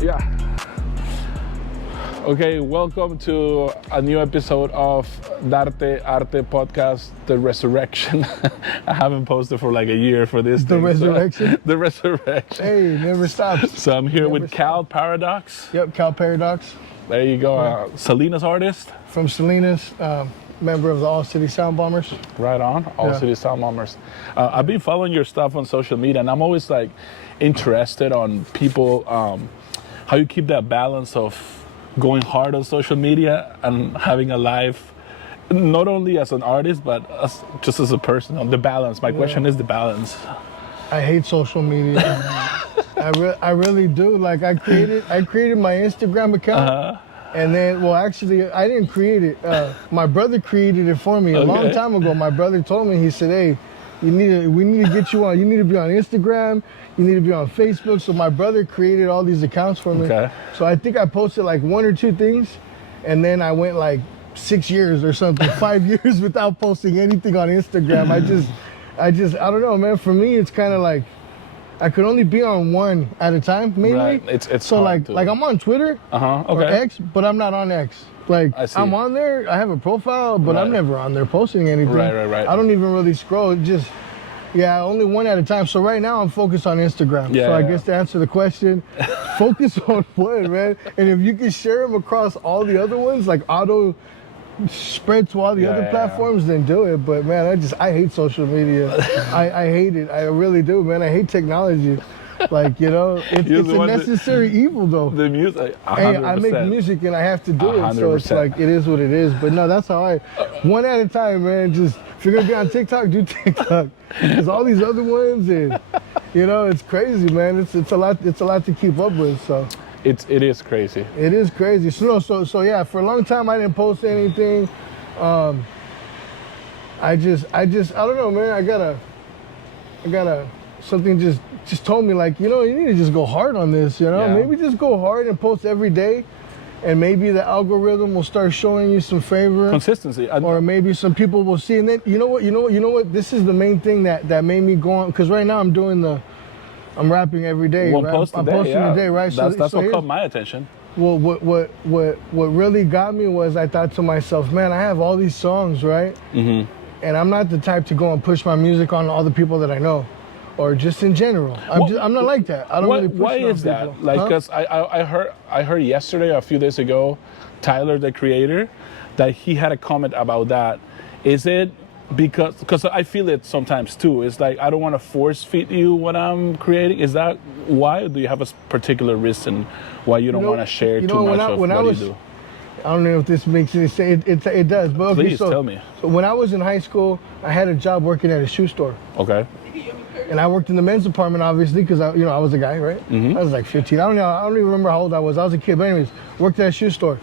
Yeah. Okay, welcome to a new episode of Darte Arte podcast, The Resurrection. I haven't posted for like a year for this The thing. Resurrection? So, the Resurrection. Hey, never stops. So I'm here Never with stops. Cal Paradox. Yep, Cal Paradox There you go, Salinas artist. from Salinas, member of the All City Sound Bombers. Right on, All City Sound Bombers. I've been following your stuff on social media, and I'm always like interested on people, how you keep that balance of going hard on social media and having a life, not only as an artist, but just as a person. The balance. My question is the balance. I hate social media. I really do. Like I created my Instagram account, and then actually I didn't create it. My brother created it for me a long time ago. My brother told me, he said, "Hey, we need to get you on. You need to be on Instagram. You need to be on Facebook." So my brother created all these accounts for me. Okay. So I think I posted like one or two things, and then I went like 6 years or something, 5 years without posting anything on Instagram. I don't know, man. For me, it's kind of like I could only be on one at a time, mainly. Right. It's so hard like I'm on Twitter or X, but I'm not on X. Like I'm on there, I have a profile, but I'm never on there posting anything. Right. I don't even really scroll. Only one at a time. So right now I'm focused on Instagram. Yeah, so I guess to answer the question, focus on one, man. And if you can share them across all the other ones, like auto spread to all the other platforms, then do it. But man, I hate social media. I hate it. I really do, man. I hate technology. Like, it's a necessary evil though. The music, 100%. Hey, I make music and I have to do 100%. it, so it's like, it is what it is. But no, that's how one at a time, man. Just, if you're gonna be on TikTok, do TikTok. Because all these other ones, and it's crazy, man. It's a lot to keep up with, so. It is crazy. It is crazy. So yeah, for a long time I didn't post anything. I don't know, man. I gotta something just told me, like, you need to just go hard on this, maybe just go hard and post every day, and maybe the algorithm will start showing you some favor, consistency, or maybe some people will see. And then you know what, this is the main thing that made me go on, because right now I'm rapping every day. One right? post a I'm day, posting a day, right? That's what caught my attention. Well, what really got me was, I thought to myself, man, I have all these songs, right? Mm-hmm. And I'm not the type to go and push my music on all the people that I know, or just in general. I'm not like that. I don't really push Why it on is that? people. Like, because I heard yesterday, a few days ago, Tyler, the creator, that he had a comment about that. Is it because I feel it sometimes too? It's like, I don't want to force feed you what I'm creating. Is that why? Or do you have a particular reason why you don't want to share too much of what you do? I don't know if this makes any sense. It does. But okay, please tell me. So when I was in high school, I had a job working at a shoe store. Okay. And I worked in the men's department, obviously, because I was a guy, right? Mm-hmm. I was like 15. I don't even remember how old I was. I was a kid, but anyways, worked at a shoe store.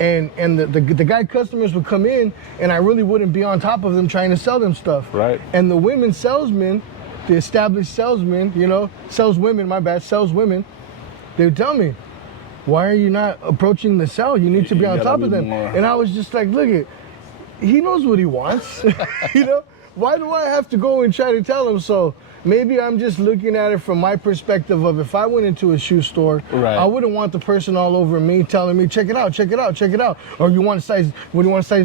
And the guy customers would come in, and I really wouldn't be on top of them trying to sell them stuff. Right. And the women salesmen, the established salesmen, saleswomen, they would tell me, why are you not approaching the sell? You need to be on top of them. More. And I was just like, look, he knows what he wants. Why do I have to go and try to tell him? So maybe I'm just looking at it from my perspective of, if I went into a shoe store, I wouldn't want the person all over me telling me, check it out. Or you want a size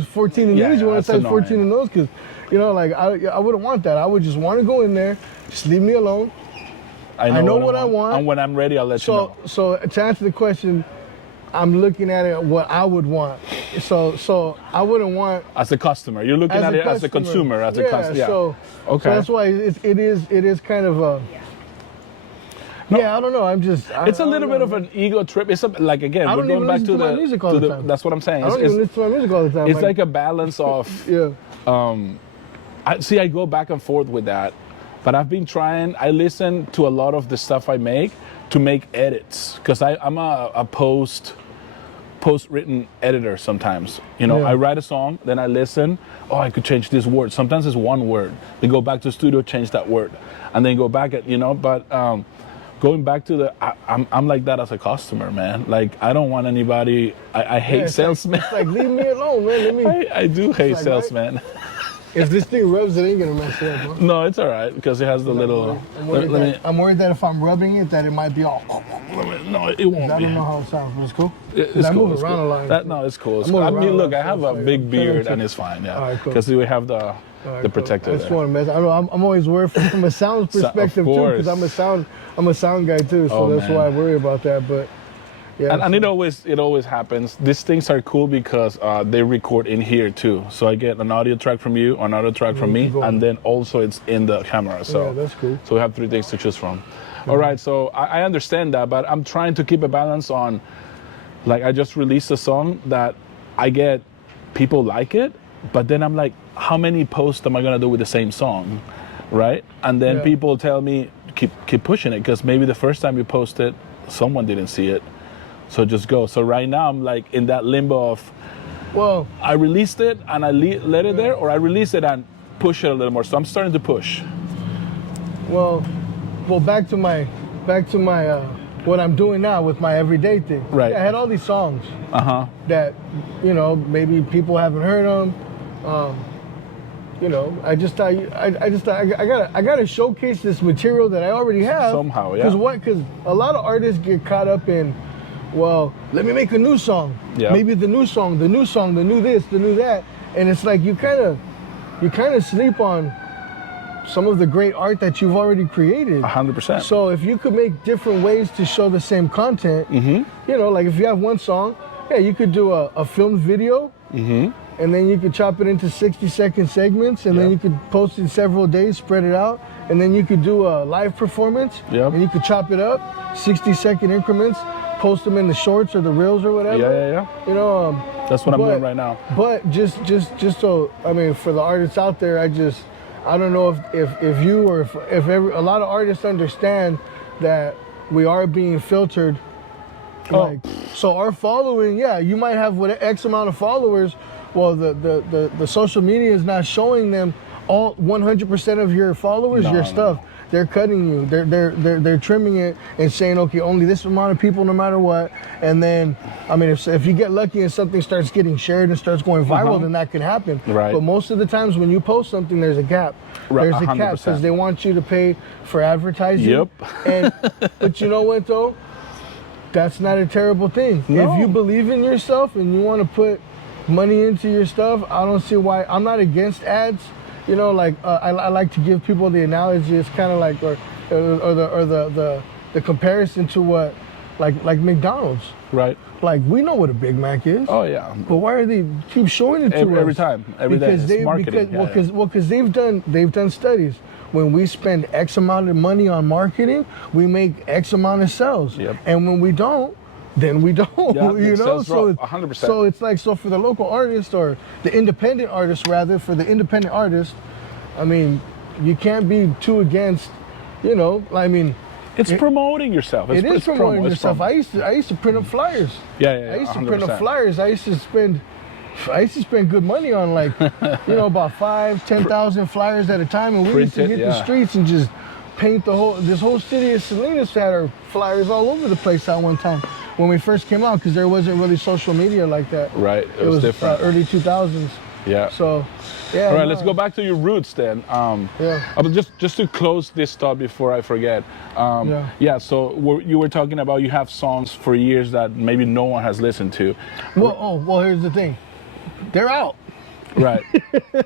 14 in these? You want a size 14 in those? Because, I wouldn't want that. I would just want to go in there, just leave me alone. I know what I want. And when I'm ready, I'll let you know. So to answer the question, I'm looking at it what I would want. So I wouldn't want, as a customer. You're looking at it as a consumer, as a customer. Yeah. So that's why it is kind of a. Yeah, I don't know. It's a little bit of an ego trip. It's like, again, we're going back to my music all the time. That's what I'm saying. I don't even listen to my music all the time. It's like a balance of. I go back and forth with that. But I've been trying, I listen to a lot of the stuff I make to make edits, because I'm a post-written editor sometimes. I write a song, then I listen, I could change this word. Sometimes it's one word. Then go back to the studio, change that word, and then go back but going back to I'm like that as a customer, man. Like, I don't want anybody, I hate salesmen. It's like, leave me alone, man. I do hate salesmen. Right? If this thing rubs, it ain't gonna mess it up, bro. No, it's all right, because it has the little. I'm worried that if I'm rubbing it, that it might be all. No, it won't I be. don't know how it sounds, but it's cool. It's I cool. move It's around cool. a lot. No, it's cool. It's I cool. move I mean, around a look, lot, I have so a it's like, big I'm beard, trying and to- it's fine. Yeah, All right, cool. because we have the Alright, the cool. protector I just there. want to mess. I don't know. I'm always worried from a sound perspective too, course. because I'm a sound guy too. So Oh, that's man. why I worry about that. But yeah, And it always happens. These things are cool because they record in here too. So I get an audio track from you, an audio track from me, go on. and then also it's in the camera. So Yeah, that's cool. So we have 3 things to choose from. All right, so I understand that, but I'm trying to keep a balance on. Like I just released a song that I get people like it, but then I'm like, how many posts am I gonna do with the same song, right? And then Yeah. people tell me keep pushing it because maybe the first time you post it, someone didn't see it. So just go. So right now I'm like in that limbo of well, I released it and I let it there, or I release it and push it a little more. So I'm starting to push. well, back to my what I'm doing now with my everyday thing. Right. Yeah, I had all these songs that maybe people haven't heard them. I just thought I gotta showcase this material that I already have Somehow, yeah. Because a lot of artists get caught up in, well, let me make a new song. Yeah. Maybe the new song, the new this, the new that, and it's like you kind of sleep on some of the great art that you've already created. 100%. So if you could make different ways to show the same content, like if you have one song, yeah, you could do a filmed video, and then you could chop it into 60-second segments, and then you could post it several days, spread it out, and then you could do a live performance, and you could chop it up, 60-second increments, post them in the shorts or the reels or whatever. Yeah. That's what I'm doing right now. But just so, I mean, for the artists out there, I don't know if you or if a lot of artists understand that we are being filtered. Like, so our following, yeah, you might have X amount of followers. Well, the social media is not showing them all 100% of your followers, your stuff. No. They're cutting you. They're trimming it and saying, okay, only this amount of people, no matter what. And then, I mean, if you get lucky and something starts getting shared and starts going viral, then that can happen. Right. But most of the times when you post something, there's a gap. Right, There's a cap 100%. because they want you to pay for advertising. Yep. But you know what though? That's not a terrible thing. No. If you believe in yourself and you want to put money into your stuff, I don't see why. I'm not against ads. I like to give people the analogy. It's kind of like, or the comparison to what, like McDonald's. Right. Like we know what a Big Mac is. Oh yeah. But why are they keep showing it to us? Every time, every day. It's marketing. Because they've done studies. When we spend X amount of money on marketing, we make X amount of sales. Yep. And when we don't, then we don't. Yeah, So 100%. So it's like, so for the local artist, or the independent artist rather, for the independent artist, I mean, you can't be too against, I mean, it's promoting yourself. it's promoting yourself. I used to print up flyers. Yeah. I used to 100%. print up flyers. I used to spend good money on, like, about 5,000-10,000 flyers at a time, and we used to hit the streets and just paint this whole city of Salinas had our flyers all over the place at one time when we first came out, because there wasn't really social media like that. Right. It was different. Early 2000s. Yeah. So, yeah. All right, let's go back to your roots then. But just to close this thought before I forget. So you were talking about you have songs for years that maybe no one has listened to. Well, here's the thing. They're out. Right.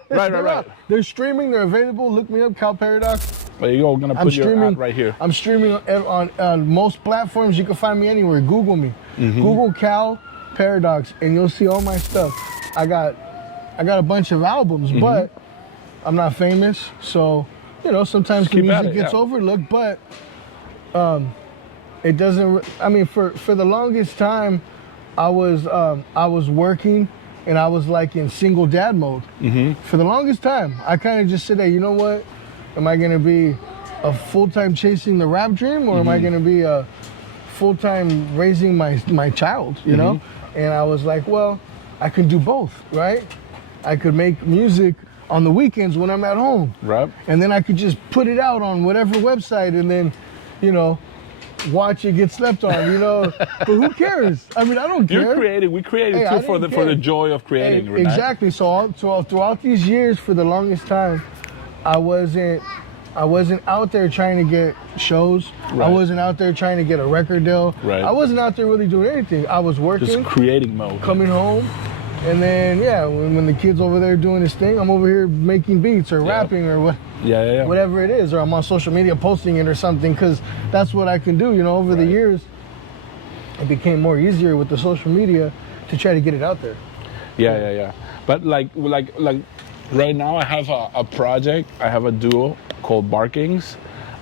Right. They're streaming. They're available. Look me up, Cal Paradox. There you go. I'm gonna put your ad right here. I'm streaming on most platforms. You can find me anywhere. Google me. Google Cal Paradox, and you'll see all my stuff. I got a bunch of albums, but I'm not famous, so sometimes the music gets overlooked. But it doesn't. I mean, for the longest time, I was working. And I was like in single dad mode. For the longest time, I kind of just said, hey, you know what? Am I gonna be a full-time chasing the rap dream, or am I gonna be a full-time raising my child, you know? And I was like, well, I can do both, right? I could make music on the weekends when I'm at home. Right. And then I could just put it out on whatever website and then, watch it get slept on, but who cares? I mean, I don't care. We created too for the joy of creating. Exactly. So throughout these years, for the longest time, I wasn't I wasn't out there trying to get shows. Right. I wasn't out there trying to get a record deal. Right. I wasn't out there really doing anything. I was working, Just creating mode. coming home, and then when the kid's over there doing his thing, I'm over here making beats or rapping or what. Yeah. Whatever it is, or I'm on social media posting it or something, because that's what I can do. Over the years, it became more easier with the social media to try to get it out there. Yeah. But like right now, I have a project. I have a duo called Barkings,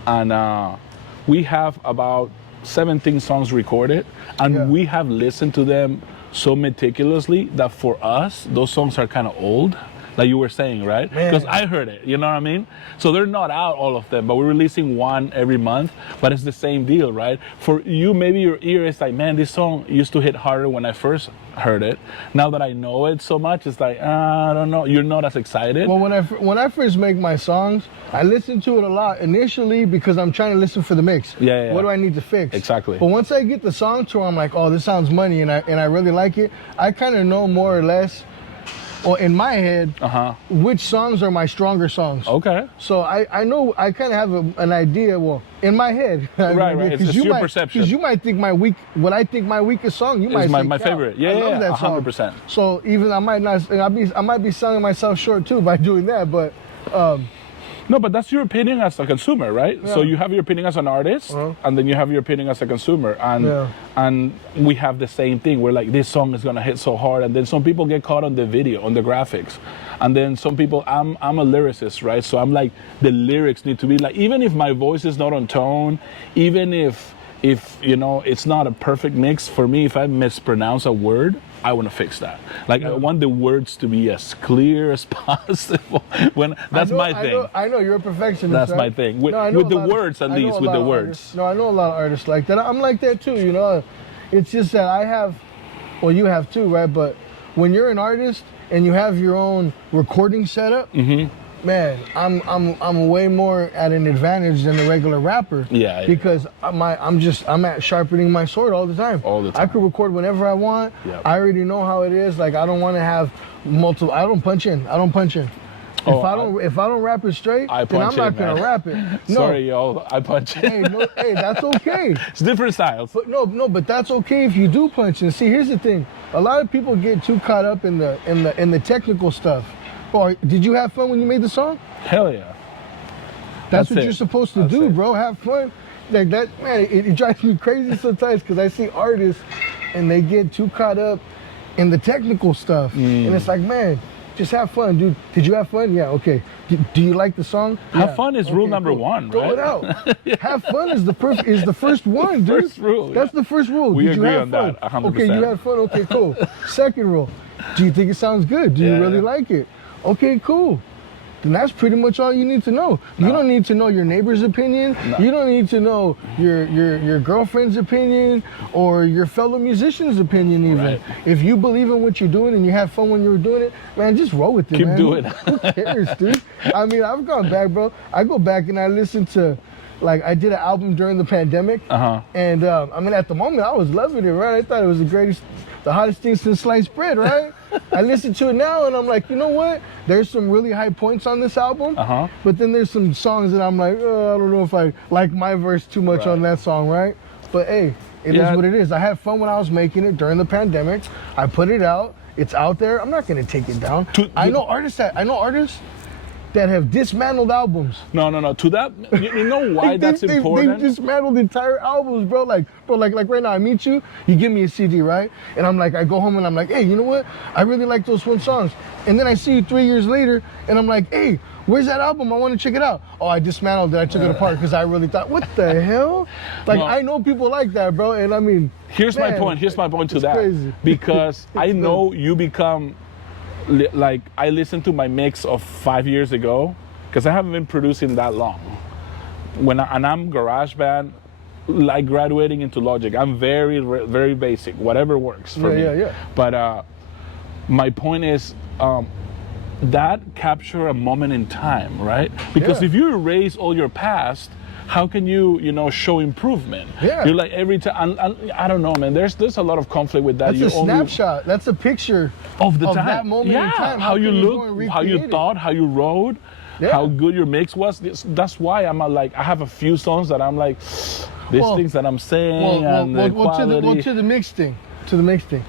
and we have about 17 songs recorded, and we have listened to them so meticulously that for us, those songs are kind of old. Like you were saying, right? Because I heard it, you know what I mean? So they're not out, all of them, but we're releasing one every month, but it's the same deal, right? For you, maybe your ear is like, man, this song used to hit harder when I first heard it. Now that I know it so much, it's like, I don't know, you're not as excited. Well, when I first make my songs, I listen to it a lot initially because I'm trying to listen for the mix. Yeah. What do I need to fix? Exactly. But once I get the song to where I'm like, oh, this sounds money, and I really like it, I kind of know more or less, or in my head, which songs are my stronger songs. Okay. So I know, I kind of have an idea, well, in my head. Right. It's your perception. Because you might think what I think my weakest song, you might is say, my favorite. Yeah, I love that 100%. song. So even I might be selling myself short too by doing that, but no, but that's your opinion as a consumer, right? Yeah. So you have your opinion as an artist, and then you have your opinion as a consumer, and we have the same thing. We're like, this song is gonna hit so hard, and then some people get caught on the video, on the graphics, and then some people. I'm a lyricist, right? So I'm like, the lyrics need to be like, even if my voice is not on tone, even if it's not a perfect mix for me, if I mispronounce a word, I want to fix that. Like, I want the words to be as clear as possible. That's my thing. I know you're a perfectionist. That's right? my thing. With the words, at least, with the words. No, I know a lot of artists like that. I'm like that too, It's just that you have too, right? But when you're an artist and you have your own recording setup, man, I'm way more at an advantage than the regular rapper. Yeah. Because I'm at sharpening my sword all the time. All the time. I can record whenever I want. Yep. I already know how it is. Like, I don't want to have multiple. I don't punch in. If I don't rap it straight, then I'm not gonna rap it. No. Sorry, yo, I punch in. Hey, that's okay. It's different styles. But but that's okay if you do punch in. See, here's the thing. A lot of people get too caught up in the technical stuff. Or did you have fun when you made the song? Hell yeah. That's what you're supposed to do, bro. Have fun. Like that, man. It drives me crazy sometimes because I see artists and they get too caught up in the technical stuff, and it's like, man, just have fun, dude. Did you have fun? Yeah. Okay. Do you like the song? Have fun is rule number one, right? Throw it out. Have fun is the first one, dude. First rule. That's the first rule. We Did you agree have on fun? that, 100%. Okay, you had fun. Okay, cool. Second rule. Do you think it sounds good? Do you really like it? Okay, cool. Then that's pretty much all you need to know. You don't need to know your neighbor's opinion. You don't need to know your girlfriend's opinion or your fellow musician's opinion even. Right. If you believe in what you're doing and you had fun when you were doing it, man, just roll with it, Keep man. doing it. Who cares, dude? I mean, I've gone back, bro. I go back and I listen to, like, I did an album during the pandemic. And, I mean, at the moment, I was loving it, right? I thought it was the hottest thing since sliced bread, right? I listen to it now and I'm like, you know what? There's some really high points on this album, but then there's some songs that I'm like, I don't know if I like my verse too much on that song, right? But hey, it is what it is. I had fun when I was making it during the pandemic. I put it out. It's out there. I'm not gonna take it down. I know artists that have dismantled albums. No. To that, you know why that's important? They've dismantled entire albums, bro. Like right now, I meet you, you give me a CD, right? And I'm like, I go home and I'm like, hey, you know what? I really like those one songs. And then I see you 3 years later, and I'm like, hey, where's that album? I want to check it out. Oh, I dismantled it. I took it apart because I really thought, what the hell? Like, no. I know people like that, bro. And I mean, here's my point to that. Crazy. Because I know you become. Like, I listened to my mix of 5 years ago because I haven't been producing that long. And I'm GarageBand, like graduating into Logic. I'm very, very basic. Whatever works for me. Yeah. But my point is that capture a moment in time, right? Because if you erase all your past, how can you show improvement? Yeah. You're like every time, I don't know, man. There's a lot of conflict with that. That's a snapshot. That's a picture of the time. That moment in time. How you look, how you thought, how you wrote. how good your mix was. That's why I'm like, I have a few songs that I'm like, these things that I'm saying and the quality. To the mix thing.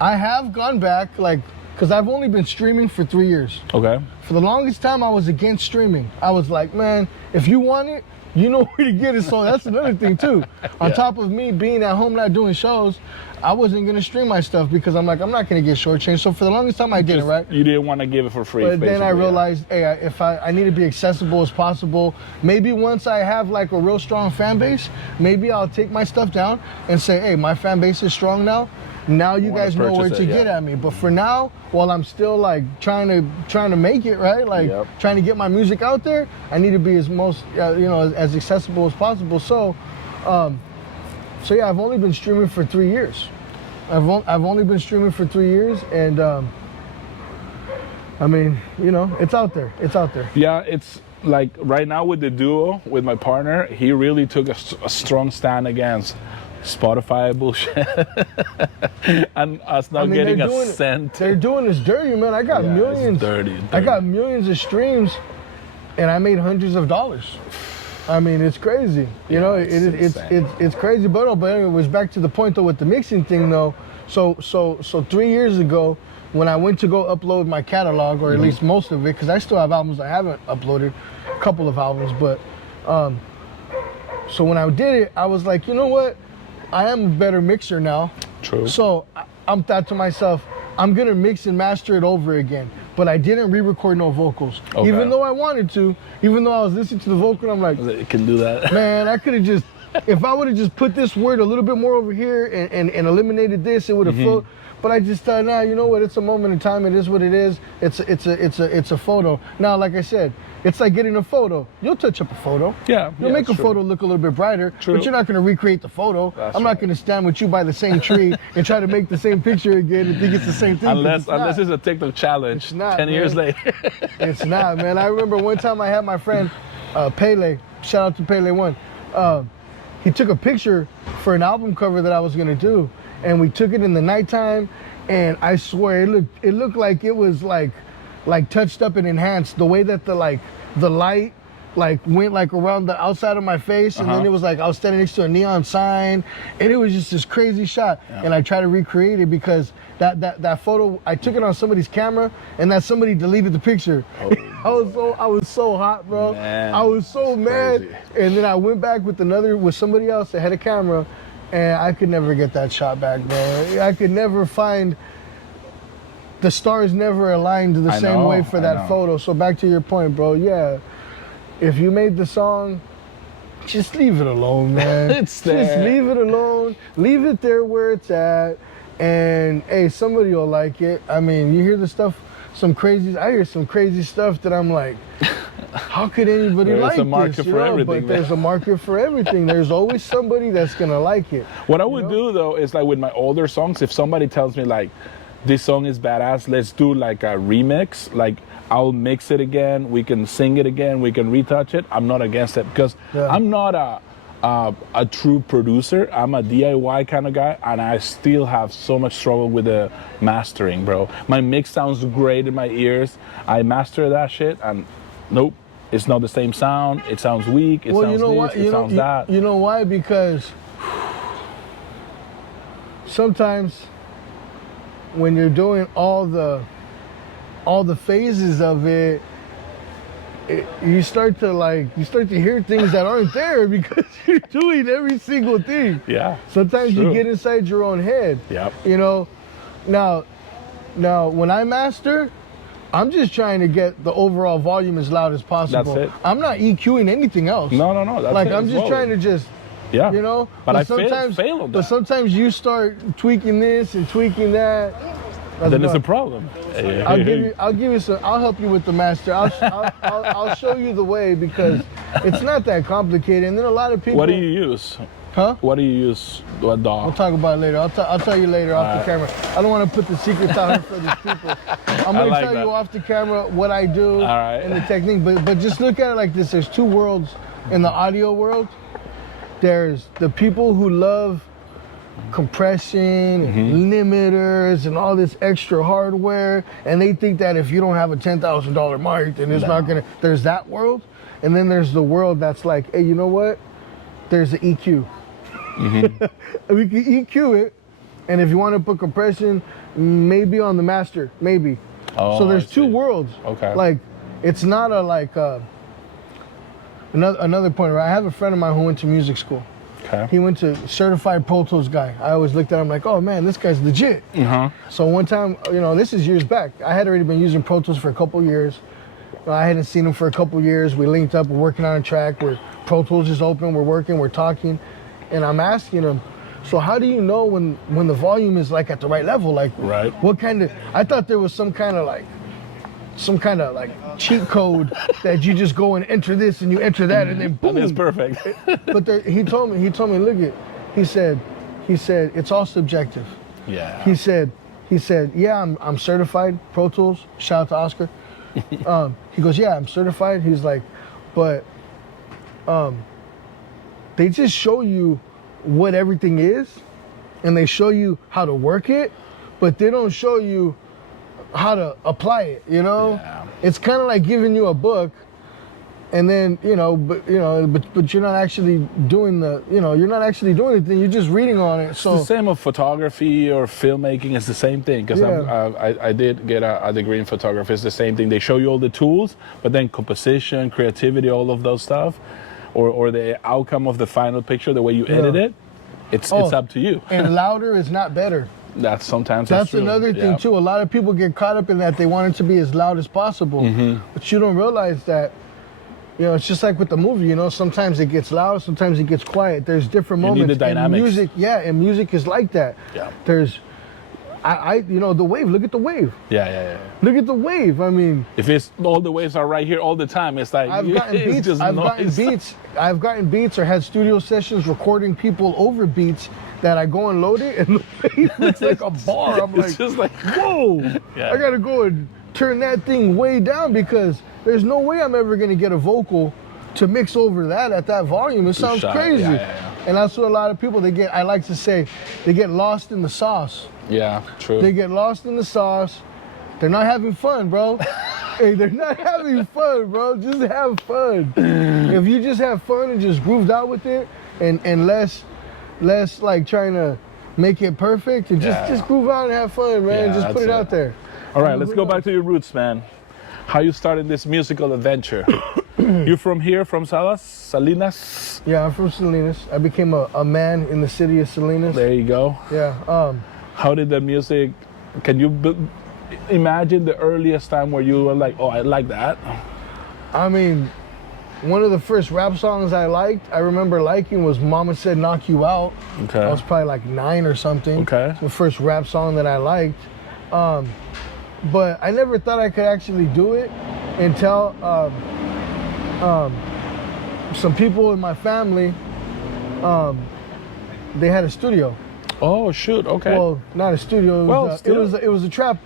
I have gone back, like, because I've only been streaming for 3 years. Okay. For the longest time, I was against streaming. I was like, man, if you want it, you know where to get it. So that's another thing too. On top of me being at home not doing shows, I wasn't gonna stream my stuff because I'm like, I'm not gonna get shortchanged. So for the longest time, I did it, right? You didn't want to give it for free. But then I realized, hey, if I need to be accessible as possible. Maybe once I have like a real strong fan base, maybe I'll take my stuff down and say, hey, my fan base is strong now. Now you guys know where to get at me. But for now, while I'm still like trying to make it, right? Like trying to get my music out there, I need to be as as accessible as possible. So, yeah, I've only been streaming for 3 years. I've only been streaming for 3 years, and I mean, it's out there. It's out there. Yeah, it's like right now with the duo with my partner, he really took a strong stand against Spotify bullshit and us not getting a cent. They're doing us dirty, man. I got millions. Dirty. I got millions of streams, and I made hundreds of dollars. I mean, it's crazy. It's crazy. But anyway, it was back to the point though with the mixing thing though. So 3 years ago, when I went to go upload my catalog, or at least most of it, because I still have albums I haven't uploaded, a couple of albums, but so when I did it, I was like, you know what? I am a better mixer now. True. So I'm thought to myself, I'm gonna mix and master it over again. But I didn't re-record no vocals. Okay. Even though I wanted to, even though I was listening to the vocal, I'm like, it can do that. Man, I could have just, if I would have just put this word a little bit more over here and eliminated this, it would have flowed. But I just thought, nah, you know what? It's a moment in time. It is what it is. It's a photo. Now, like I said, it's like getting a photo. You'll touch up a photo. You'll make a photo look a little bit brighter. True. But you're not going to recreate the photo. I'm not going to stand with you by the same tree and try to make the same picture again and think it's the same thing. Unless it's a TikTok challenge. It's not, 10 years later. It's not, man. I remember one time I had my friend Pele. Shout out to Pele One. He took a picture for an album cover that I was going to do. And we took it in the nighttime, and I swear it looked like it was like touched up and enhanced. The way that the light went like around the outside of my face, and then it was like I was standing next to a neon sign, and it was just this crazy shot. And I tried to recreate it because that photo, I took it on somebody's camera, and that somebody deleted the picture. I was so hot, bro. Man, I was so mad. Crazy. And then I went back with somebody else that had a camera. And I could never get that shot back, bro. I could never find, the stars never aligned the same way for that photo. So back to your point, bro, yeah. If you made the song, just leave it alone, man. It's there. Just leave it alone. Leave it there where it's at. And hey, somebody will like it. I mean, you hear the stuff, I hear some crazy stuff that I'm like, how could anybody like this? There's a market for everything. But there's a market for everything. There's always somebody that's gonna like it. What I would do though is like with my older songs, if somebody tells me like, this song is badass, let's do like a remix, like I'll mix it again, we can sing it again, we can retouch it. I'm not against it because I'm not a true producer. I'm a DIY kind of guy, and I still have so much struggle with the mastering, bro. My mix sounds great in my ears. I master that shit, and nope, it's not the same sound. It sounds weak. It sounds this. It sounds that. You know why? Because sometimes when you're doing all the phases of it, you start to hear things that aren't there because you're doing every single thing. Yeah. Sometimes you get inside your own head. Yep. Now when I master, I'm just trying to get the overall volume as loud as possible. That's it. I'm not EQing anything else. No. That's like it. I'm just trying to just, But I sometimes fail on that. But sometimes you start tweaking this and tweaking that. Then it's a problem. I'll give you some. I'll help you with the master. I'll show you the way because it's not that complicated. And then a lot of people. What do you use? Huh? What do you use? What DAW? We'll talk about it later. I'll tell you later off the camera. I don't want to put the secrets out in front of these people. I'm going to tell you off the camera what I do and the technique. But just look at it like this. There's two worlds in the audio world. There's the people who love compression, and limiters, and all this extra hardware, and they think that if you don't have a $10,000 mic, then it's not gonna. There's that world, and then there's the world that's like, hey, you know what? There's the EQ. We can EQ it, and if you want to put compression, maybe on the master, maybe. Oh, so there's two worlds. Okay. Like, it's not a like another point. Right? I have a friend of mine who went to music school. Okay. He went to certified Pro Tools guy. I always looked at him like, oh man, this guy's legit. So one time, this is years back. I had already been using Pro Tools for a couple years. I hadn't seen him for a couple years. We linked up. We're working on a track. Pro Tools is open. We're working. We're talking, and I'm asking him, so how do you know when the volume is like at the right level? Like, right. What kind of? I thought there was some kind of like cheat code that you just go and enter this and you enter that and then boom. And it's perfect. But he told me, look at, he said, it's all subjective. Yeah. He said, yeah, I'm certified Pro Tools. Shout out to Oscar. He goes, yeah, I'm certified. He's like, but they just show you what everything is, and they show you how to work it, but they don't show you how to apply it. Yeah. It's kind of like giving you a book, and then but you're not actually doing you're not actually doing anything. You're just reading on it. So it's the same of photography or filmmaking. It's the same thing, because I did get a degree in photography. It's the same thing. They show you all the tools, but then composition, creativity, all of those stuff, or the outcome of the final picture, the way you edit it, it's up to you. And louder is not better. That's sometimes that's true. Another thing too. A lot of people get caught up in that. They want it to be as loud as possible, but you don't realize that. It's just like with the movie. Sometimes it gets loud, sometimes it gets quiet. There's different moments. You need the dynamics. And music, and music is like that. Yeah. There's, the wave. Look at the wave. Yeah. Look at the wave. I mean, if it's all the waves are right here all the time, it's like I've gotten beats or had studio sessions recording people over beats that I go and load it, and it's like a bar. I'm it's just like, whoa! I gotta go and turn that thing way down, because there's no way I'm ever gonna get a vocal to mix over that at that volume. It sounds crazy. Yeah. And that's what a lot of people, I like to say, they get lost in the sauce. Yeah, true. They get lost in the sauce. They're not having fun, bro. Hey, they're not having fun, bro. Just have fun. If you just have fun and just grooved out with it, and less like trying to make it perfect, and just groove out and have fun, man. Yeah, just put it out there. All right, let's go back to your roots, man. How you started this musical adventure? You're from here, from Salinas? Yeah, I'm from Salinas. I became a man in the city of Salinas. There you go. Yeah. How did the music? Can you imagine the earliest time where you were like, oh, I like that? I mean, one of the first rap songs I remember liking was Mama Said Knock You Out. Okay. I was probably like 9 or something. Okay. It's the first rap song that I liked. But I never thought I could actually do it until some people in my family, they had a studio. Oh shoot! Okay. Well, not a studio. It was a trap.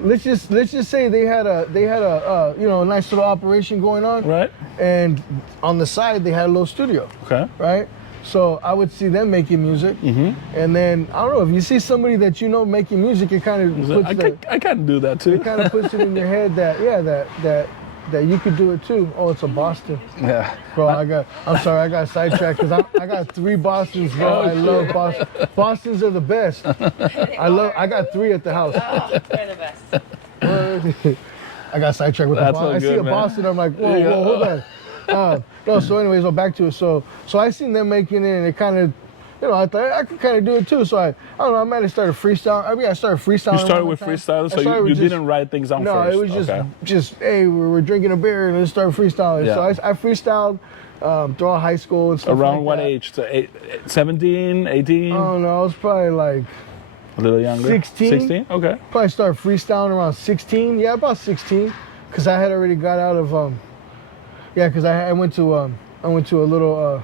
Let's just say they had a nice little operation going on. Right. And on the side they had a little studio. Okay. Right. So I would see them making music, and then I don't know, if you see somebody that making music, it kind of I can do that too. It kind of puts it in your head that you could do it too. Oh, it's a Boston. Yeah. Bro, I'm sorry, I got sidetracked because I got 3 Bostons, bro. I love Boston. Bostons are the best. I got 3 at the house. Oh, they're the best. I got sidetracked with the Boston. I see a Boston, I'm like, whoa, hold on. No, so anyways, back to it. So I seen them making it, and it kind of, I thought I could kind of do it too. So I don't know, I might have started freestyling. I started freestyling. You started with freestyle, so you didn't write things down first? No, it was just hey, we're drinking a beer and let's start freestyling. Yeah. So I freestyled throughout high school and stuff Around like what that. age? 17, 18? I don't know, I was probably like a little younger. 16. 16? Okay. Probably started freestyling around 16. Yeah, about 16, because I had already got out of because I went to a little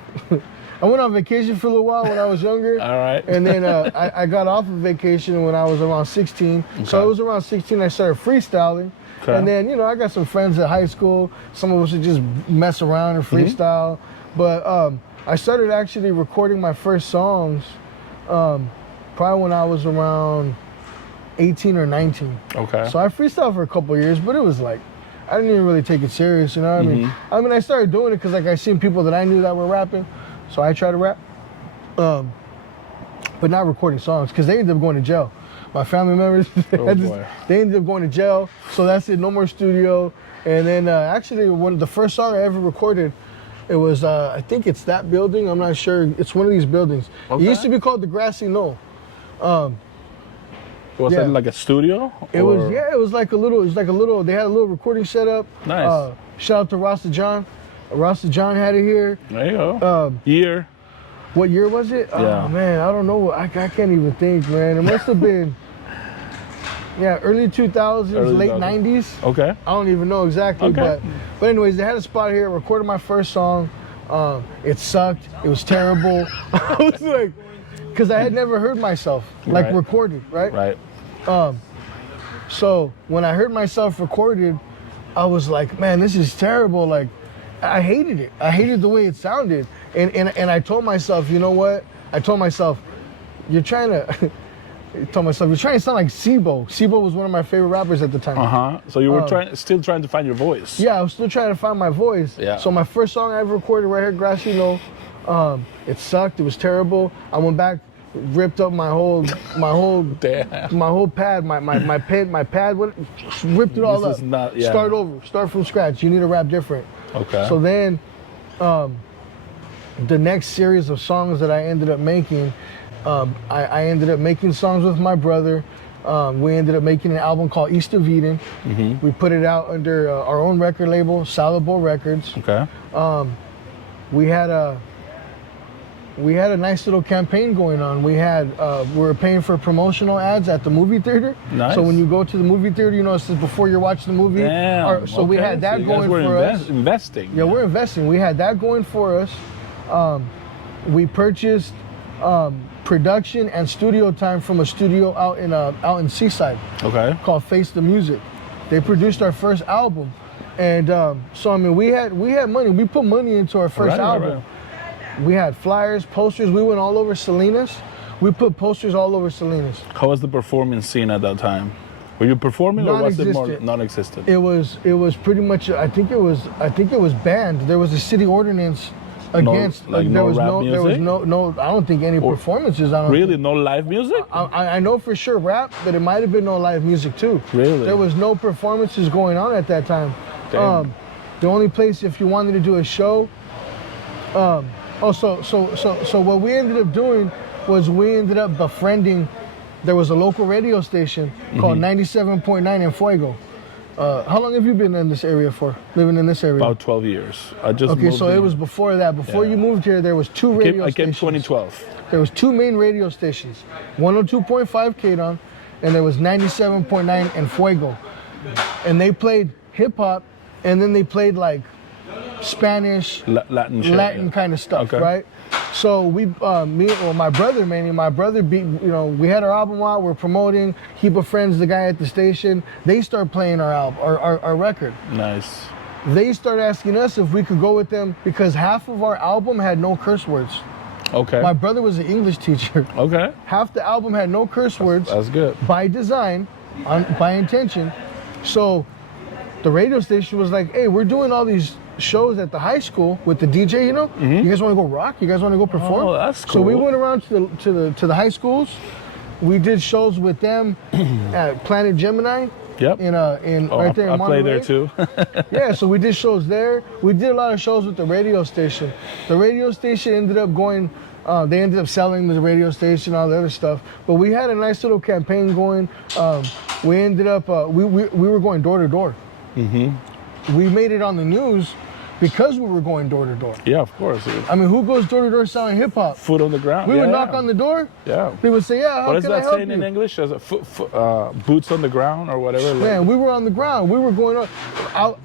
I went on vacation for a little while when I was younger. All right. And then I got off of vacation when I was around 16. Okay. So it was around 16 I started freestyling. Okay. And then, I got some friends at high school. Some of us would just mess around and freestyle. But I started actually recording my first songs probably when I was around 18 or 19. Okay. So I freestyled for a couple of years, but it was like, I didn't even really take it serious, you know what I mean? I started doing it because like I seen people that I knew that were rapping, so I tried to rap. But not recording songs because they ended up going to jail. My family members, they ended up going to jail. So that's it, no more studio. And then actually, the first song I ever recorded, it was, I think it's that building, I'm not sure. It's one of these buildings. Okay. It used to be called the Grassy Knoll. Was that like a studio? It was, yeah, it was like a little, they had a little recording setup. Nice. Shout out to Rasta John. Rasta John had it here. There you go. Year? What year was it? Yeah. Oh man, I don't know. I can't even think, man. It must have been, yeah, early 2000s, late 90s. Okay. I don't even know exactly, but anyways, they had a spot here. Recorded my first song. It sucked. It was terrible. I was like, because I had never heard myself like recorded, right? Right. So when I heard myself recorded, I was like, man, this is terrible. Like, I hated it. I hated the way it sounded. And I told myself, you know what? I told myself, you're trying to sound like Sibo. Sibo was one of my favorite rappers at the time. So you were still trying to find your voice. Yeah, I was still trying to find my voice. Yeah. So my first song I ever recorded right here, Grassy Knoll, it sucked. It was terrible. I went back, ripped up my whole pad, my pad, ripped it all up. Start over, start from scratch. You need to rap different. Okay. So then, the next series of songs that I ended up making, I ended up making songs with my brother. We ended up making an album called East of Eden. We put it out under our own record label, Salad Bowl Records. Okay. We had a nice little campaign going on. We were paying for promotional ads at the movie theater. Nice. So when you go to the movie theater, you know, it's before you're watching the movie. Damn. So we had that going for us. Investing. Yeah, we're investing. We had that going for us. We purchased production and studio time from a studio out in Seaside. Okay. Called Face the Music. They produced our first album, and so I mean we had money. We put money into our first album. Right. We had flyers, posters. We went all over Salinas. We put posters all over Salinas. How was the performance scene at that time? Were you performing or was it more non-existent? It was pretty much. I think it was banned. There was a city ordinance against. There was no. I don't think any performances. No live music? I know for sure rap, but it might have been no live music too. Really? There was no performances going on at that time. Damn. The only place if you wanted to do a show. So what we ended up doing was we ended up befriending. There was a local radio station called 97.9 in Fuego. How long have you been in this area for? Living in this area? About 12 years. I just okay, so it was before that. Before you moved here, there was two radio stations. I came 2012. There was two main radio stations, 102.5 KDON, and there was 97.9 in Fuego. And they played hip hop, and then they played like Spanish, Latin kind of stuff, right? So my brother we had our album out, we're promoting, he befriends the guy at the station, they start playing our album, our record. Nice. They start asking us if we could go with them because half of our album had no curse words. Okay. My brother was an English teacher. Okay. Half the album had no curse words. That's good. By design, by intention. So the radio station was like, hey, we're doing all these shows at the high school with the DJ, you know? You guys want to go rock? You guys want to go perform? Oh, that's cool. So we went around to the high schools. We did shows with them at Planet Gemini. Yep. Right there in Monterey. I played there too. Yeah, so we did shows there. We did a lot of shows with the radio station. The radio station ended up going, they ended up selling the radio station, all the other stuff. But we had a nice little campaign going. We ended up, we were going door to door. We made it on the news because we were going door to door. Yeah, of course. I mean, who goes door to door selling hip hop? Foot on the ground. We would knock on the door. Yeah. People would say, yeah, how can I help you? What is that saying in English? As a boots on the ground or whatever? Man, we were on the ground. We were going out.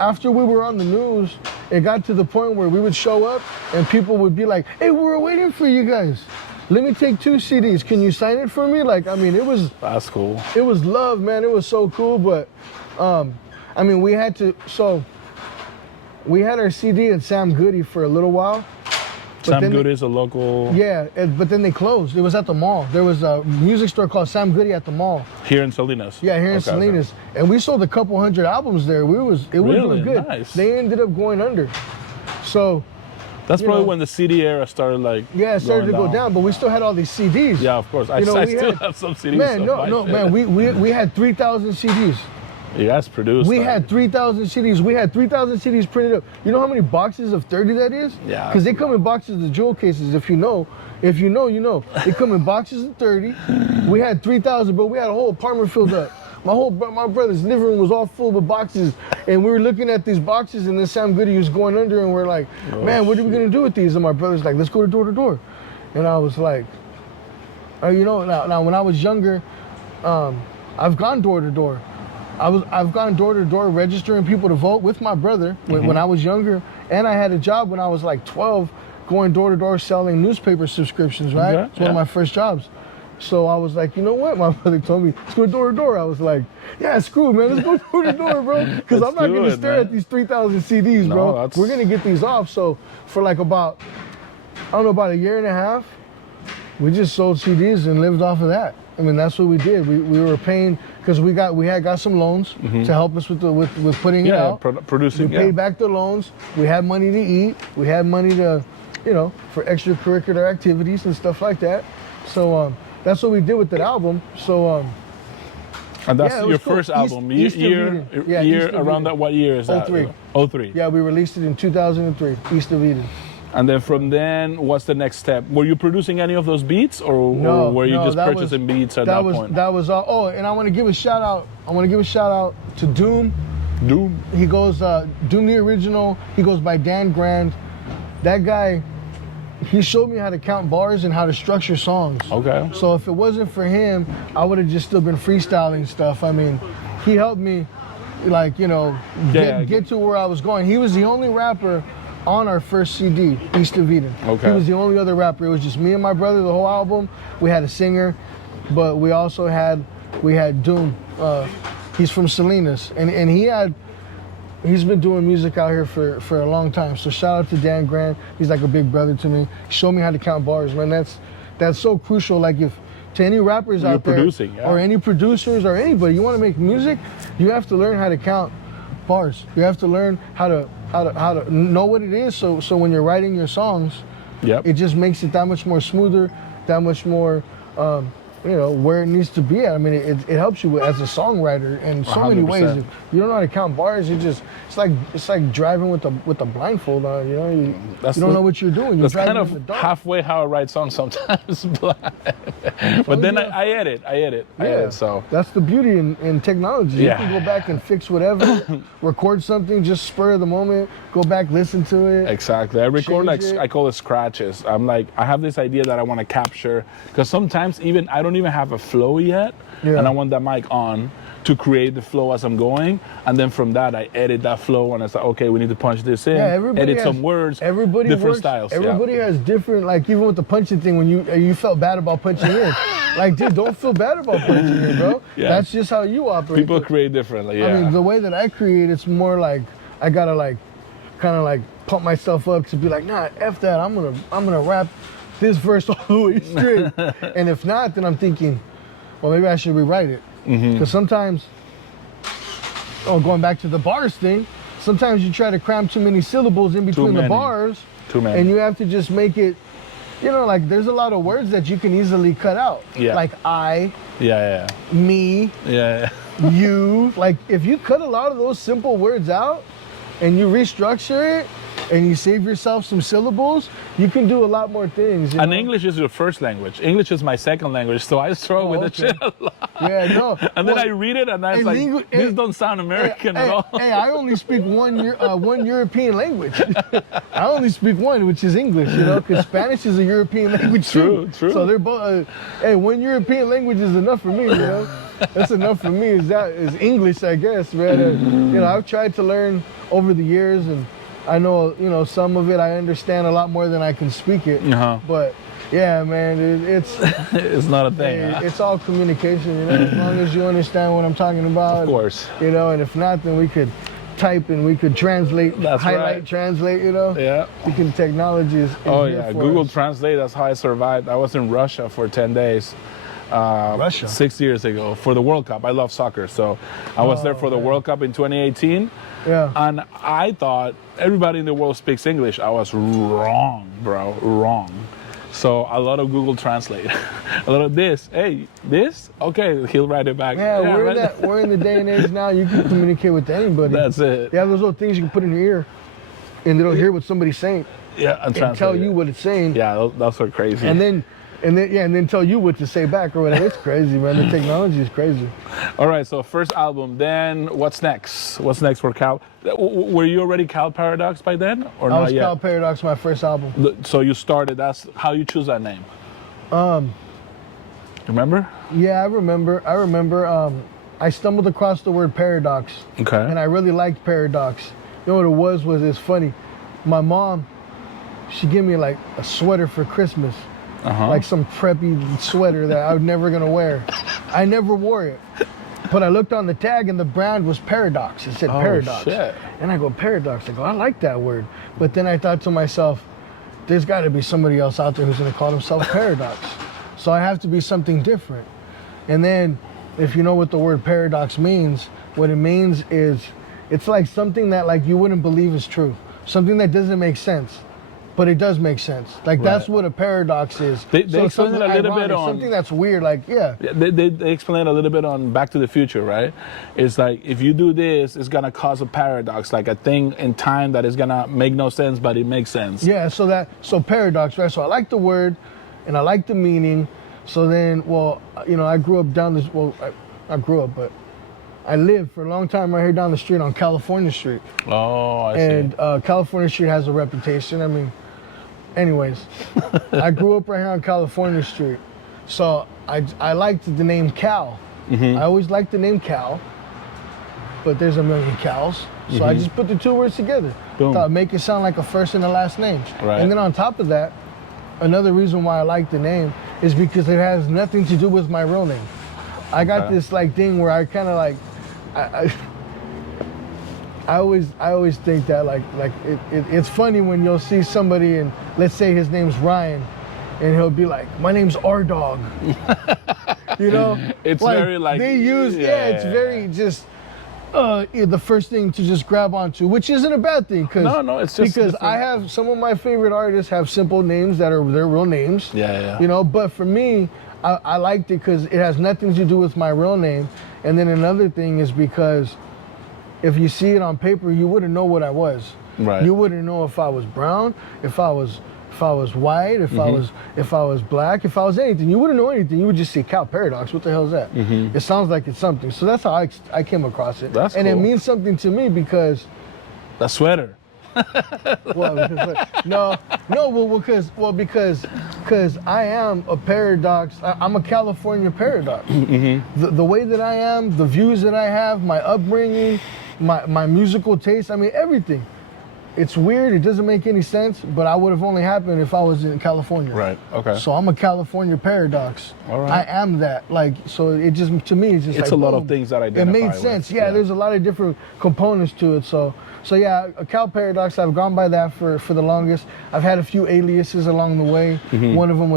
After we were on the news, it got to the point where we would show up and people would be like, hey, we were waiting for you guys. Let me take 2 CDs. Can you sign it for me? Like, I mean, it was... That's cool. It was love, man. It was so cool, but... I mean, we had our CD at Sam Goody for a little while. But Sam then Goody is a local Yeah, but then they closed. It was at the mall. There was a music store called Sam Goody at the mall. here in Salinas. Yeah, here in Okay, Salinas, and we sold a couple hundred albums there. It was Really? doing good. Nice. They ended up going under. So That's you probably know, when the CD era started like yeah, it started to going go down, but we still had all these CDs. Yeah, of course. I You know, I we still had- have some CDs. Man, of no, mine. man. We had 3,000 CDs. You guys produced. We that. had 3,000 CDs. We had 3,000 CDs printed up. You know how many boxes of 30 that is? Yeah. Because they come in boxes of jewel cases. If you know, you know. They come in boxes of 30. We had 3,000, but we had a whole apartment filled up. My brother's living room was all full of boxes, and we were looking at these boxes, and then Sam Goody was going under, and we're like, man, what are we gonna do with these? And my brother's like, let's go door to door, and I was like, you know, now when I was younger, I've gone door to door. I've gone door to door registering people to vote with my brother when I was younger, and I had a job when I was like 12, going door to door selling newspaper subscriptions. Right, Okay, it's one of my first jobs. So I was like, you know what? My brother told me, let's go door to door. I was like, yeah, screw it, man. Let's go door to door, bro. Because I'm not going to stare at these 3,000 CDs, bro. that's- We're going to get these off. So for like about a year and a half, we just sold CDs and lived off of that. I mean, that's what we did. We were paying, because we had got some loans to help us with putting it out. Producing. We paid back the loans. We had money to eat. We had money to, you know, for extracurricular activities and stuff like that. So that's what we did with that album. So And that's yeah, it your was cool. first album. East of year Eden. Yeah, East of around Eden. that. What year is that? 03. 03. yeah, we released it in 2003, East of Eden. And then from then, what's the next step? Were you producing any of those beats, or were you just that purchasing beats at that that was, point? That was all. Oh, and I want to give a shout out. To Doom. Doom. He goes Doom the Original. He goes by Dan Grand. That guy, he showed me how to count bars and how to structure songs. Okay. So if it wasn't for him, I would have just still been freestyling stuff. I mean, he helped me, like, you know, get to where I was going. He was the only rapper on our first CD, East of Eden. Okay. He was the only other rapper. It was just me and my brother, the whole album. We had a singer, but we also had Doom. He's from Salinas, and he's been doing music out here for a long time. So shout out to Dan Grant. He's like a big brother to me. He showed me how to count bars, man. That's so crucial. Like, if to any rappers out there, or any producers or anybody, you want to make music, you have to learn how to count bars. You have to learn how to know what it is. So when you're writing your songs, it just makes it that much more smoother, that much more. You know, where it needs to be at. I mean, it helps you as a songwriter in so many ways. 100%. If you don't know how to count bars, it's like driving with a blindfold on. You know, you don't know what you're doing. You're That's driving kind in the of dark. halfway how I write songs sometimes. But then I edit. So that's the beauty in technology. You Yeah. can go back and fix whatever, record something, just spur of the moment, go back, listen to it. exactly. I record Change it. I call it scratches. I'm like, I have this idea that I want to capture, because sometimes I don't even have a flow yet, and I want that mic on to create the flow as I'm going, and then from that I edit that flow, and it's like, okay, we need to punch this in, edit some words, different styles. Everybody has different, like, even with the punching thing, when you felt bad about punching in, like, dude, don't feel bad about punching in, bro. Yeah. That's just how you operate. People create differently. I mean, the way that I create, it's more like I gotta like kind of like pump myself up to be like, nah, F that, I'm gonna rap this verse all the way straight. And if not, then I'm thinking, well, maybe I should rewrite it. Because sometimes, going back to the bars thing, sometimes you try to cram too many syllables in between the bars. Too many. And you have to just make it, you know, like, there's a lot of words that you can easily cut out. Yeah. Like I, Yeah. me, Yeah. you. Like, if you cut a lot of those simple words out and you restructure it and you save yourself some syllables, you can do a lot more things. And English is your first language. English is my second language, so I struggle with that shit a lot. Yeah, no. And then I read it, and I was like, this don't sound American at all. Hey, I only speak one European language. I only speak one, which is English, you know, because Spanish is a European language too. True. So they're both. Hey, one European language is enough for me, you know. That's enough for me. Is English, I guess, man. You know, I've tried to learn over the years, and I know, you know, some of it I understand a lot more than I can speak it. But yeah, man, it's it's not a thing. it's all communication, you know. As long as you understand what I'm talking about, Of course. you know. And if not, then we could type and we could translate, That's highlight, right. translate, you know? Yeah. Because technology is Oh here yeah, for Google us. Translate. That's how I survived. I was in Russia for 10 days. Russia? 6 years ago for the World Cup. I love soccer, so I was there for the World Cup in 2018. Yeah. And I thought everybody in the world speaks English. I was wrong, bro, wrong. So a lot of Google Translate, a lot of this. Hey, this? Okay, he'll write it back. Yeah, we're, right. we're in the day and age now, you can communicate with anybody. That's it. You have those little things you can put in your ear and they don't hear what somebody's saying Yeah, and and translate tell it. you what it's saying. Yeah, those are crazy. And then tell you what to say back or whatever. It's crazy, man. The technology is crazy. All right, so first album. Then what's next? What's next for Cal? Were you already Cal Paradox by then, or I not was yet? Cal Paradox, my first album. So you started. That's how you choose that name. Remember? Yeah, I remember. I stumbled across the word paradox, Okay. and I really liked paradox. You know what it was? It's funny. My mom, she gave me like a sweater for Christmas, like some preppy sweater that I was never gonna wear. I never wore it, but I looked on the tag and the brand was Paradox. It said Paradox, shit. and I go Paradox. I go, I like that word, but then I thought to myself, there's got to be somebody else out there who's gonna call themselves Paradox, so I have to be something different. And then, if you know what the word paradox means, what it means is it's like something that like you wouldn't believe is true, something that doesn't make sense, but it does make sense. Like that's what a paradox is. They So explain something it a little ironic, bit on- something that's weird. Like yeah, Yeah, they explain a little bit on Back to the Future, right? It's like if you do this, it's gonna cause a paradox, like a thing in time that is gonna make no sense, but it makes sense. yeah. So paradox, right? So I like the word, and I like the meaning. So then, well, you know, I grew up down this. Well, I grew up, but I lived for a long time right here down the street on California Street. Oh, I And see. California Street has a reputation. I mean, anyways, I grew up right here on California Street. So I liked the name Cal. Mm-hmm. I always liked the name Cal, but there's a million Cals. So I just put the two words together. Mm-hmm. Boom. Thought make it sound like a first and a last name. Right. And then on top of that, another reason why I like the name is because it has nothing to do with my real name. I got Okay. this like thing where I kind of like, I always think that it's funny when you'll see somebody and let's say his name's Ryan, and he'll be like, my name's R Dog. You know, It's very like they use it's very just the first thing to just grab onto, which isn't a bad thing No, it's just because different. I have some of my favorite artists have simple names that are their real names. Yeah. You know, but for me, I liked it because it has nothing to do with my real name. And then another thing is because if you see it on paper, you wouldn't know what I was. Right. You wouldn't know if I was brown, if I was white, if I was black, if I was anything. You wouldn't know anything. You would just see Cal Paradox. What the hell is that? It sounds like it's something. So that's how I came across it. That's and it cool. means something to me because The sweater. because I am a paradox. I'm a California paradox. The way that I am, the views that I have, my upbringing, my musical taste. I mean everything. It's weird. It doesn't make any sense. But I would have only happened if I was in California. Right. Okay. So I'm a California paradox. All right. I am that. Like so. It just to me it's just It's like, a lot boom. of things that It identify made with. sense. Yeah, there's a lot of different components to it. So yeah, a Cal Paradox. I've gone by that for the longest. I've had a few aliases along the way. One of them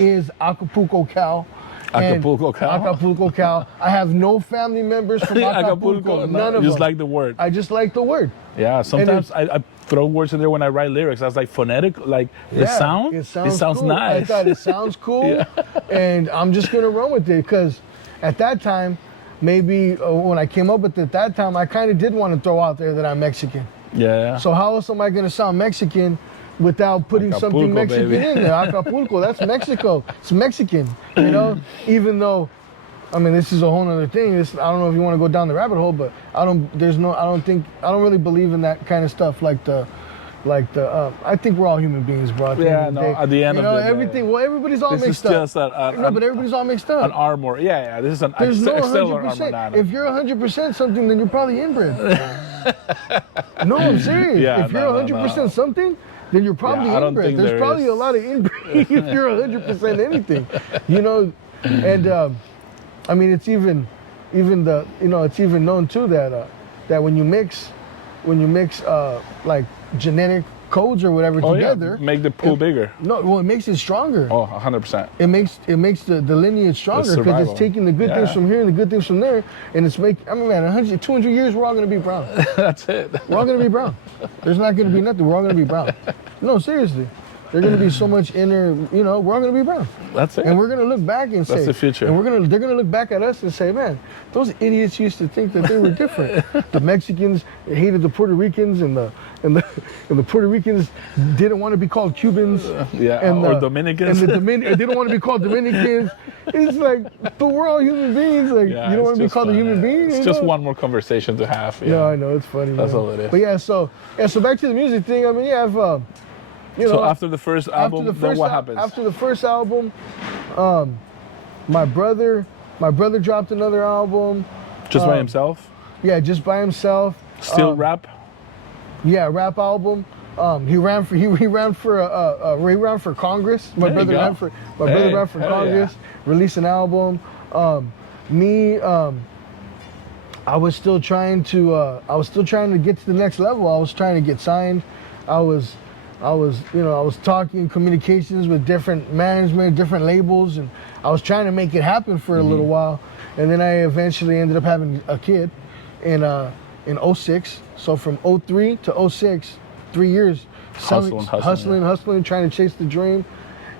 is Acapulco Cal. And Acapulco Cal? Acapulco Cal. I have no family members from Acapulco. None of Just them. like the word. I just like the word. Yeah. Sometimes I throw words in there when I write lyrics. I was like phonetic, like the Yeah, sound. It sounds cool. nice. I thought it sounds cool, and I'm just gonna run with it because at that time, maybe when I came up with it at that time, I kind of did want to throw out there that I'm Mexican. Yeah. So how else am I gonna sound Mexican without putting something Acapulco, Mexican baby. in there? Acapulco, that's Mexico. It's Mexican, you know. Even though, I mean, this is a whole other thing. I don't know if you want to go down the rabbit hole, but I don't really believe in that kind of stuff. I think we're all human beings, bro. At the end of the day. At the end you of know, the day. everything. Well, everybody's all This is mixed up. just an No, but everybody's all mixed up. armor. Yeah. This is an There's no external 100%. armor. If you're 100% something, then you're probably inbred. No, I'm serious. Yeah, if you're 100% something, then you're probably I don't inbred. think There's there probably is. a lot of inbreed if you're 100% anything. You know, and I mean, it's even known too that when you mix, like genetic codes or whatever together, make the pool bigger. No, well, it makes it stronger. Oh, 100%. It makes the lineage stronger because it's taking the good things from here and the good things from there, and it's making. I mean, man, 100, 200 years, we're all gonna be brown. That's it. We're all gonna be brown. There's not gonna be nothing. We're all gonna be brown. No, seriously. There's gonna be so much inner, we're all gonna be brown. That's it. And we're gonna look back and say, that's the future. And they're gonna look back at us and say, man, those idiots used to think that they were different. The Mexicans hated the Puerto Ricans, and the Puerto Ricans didn't want to be called Cubans. Or Dominicans. And they didn't want to be called Dominicans. It's like, but we're all human beings. Like, you don't want to be called a human being. It's just one more conversation to have. Yeah, no, I know, it's funny. That's man. all it is. But so back to the music thing. I mean, I've. So after the first album, then what happens? After the first album, my brother dropped another album. Just by himself? Yeah, just by himself. Still rap? Yeah, rap album. He ran for Congress. My brother ran for Congress. Yeah. Released an album. I was still trying to get to the next level. I was trying to get signed. I was talking communications with different management, different labels, and I was trying to make it happen for a little while. And then I eventually ended up having a kid in 06. So from 03 to 06, 3 years, hustling, trying to chase the dream.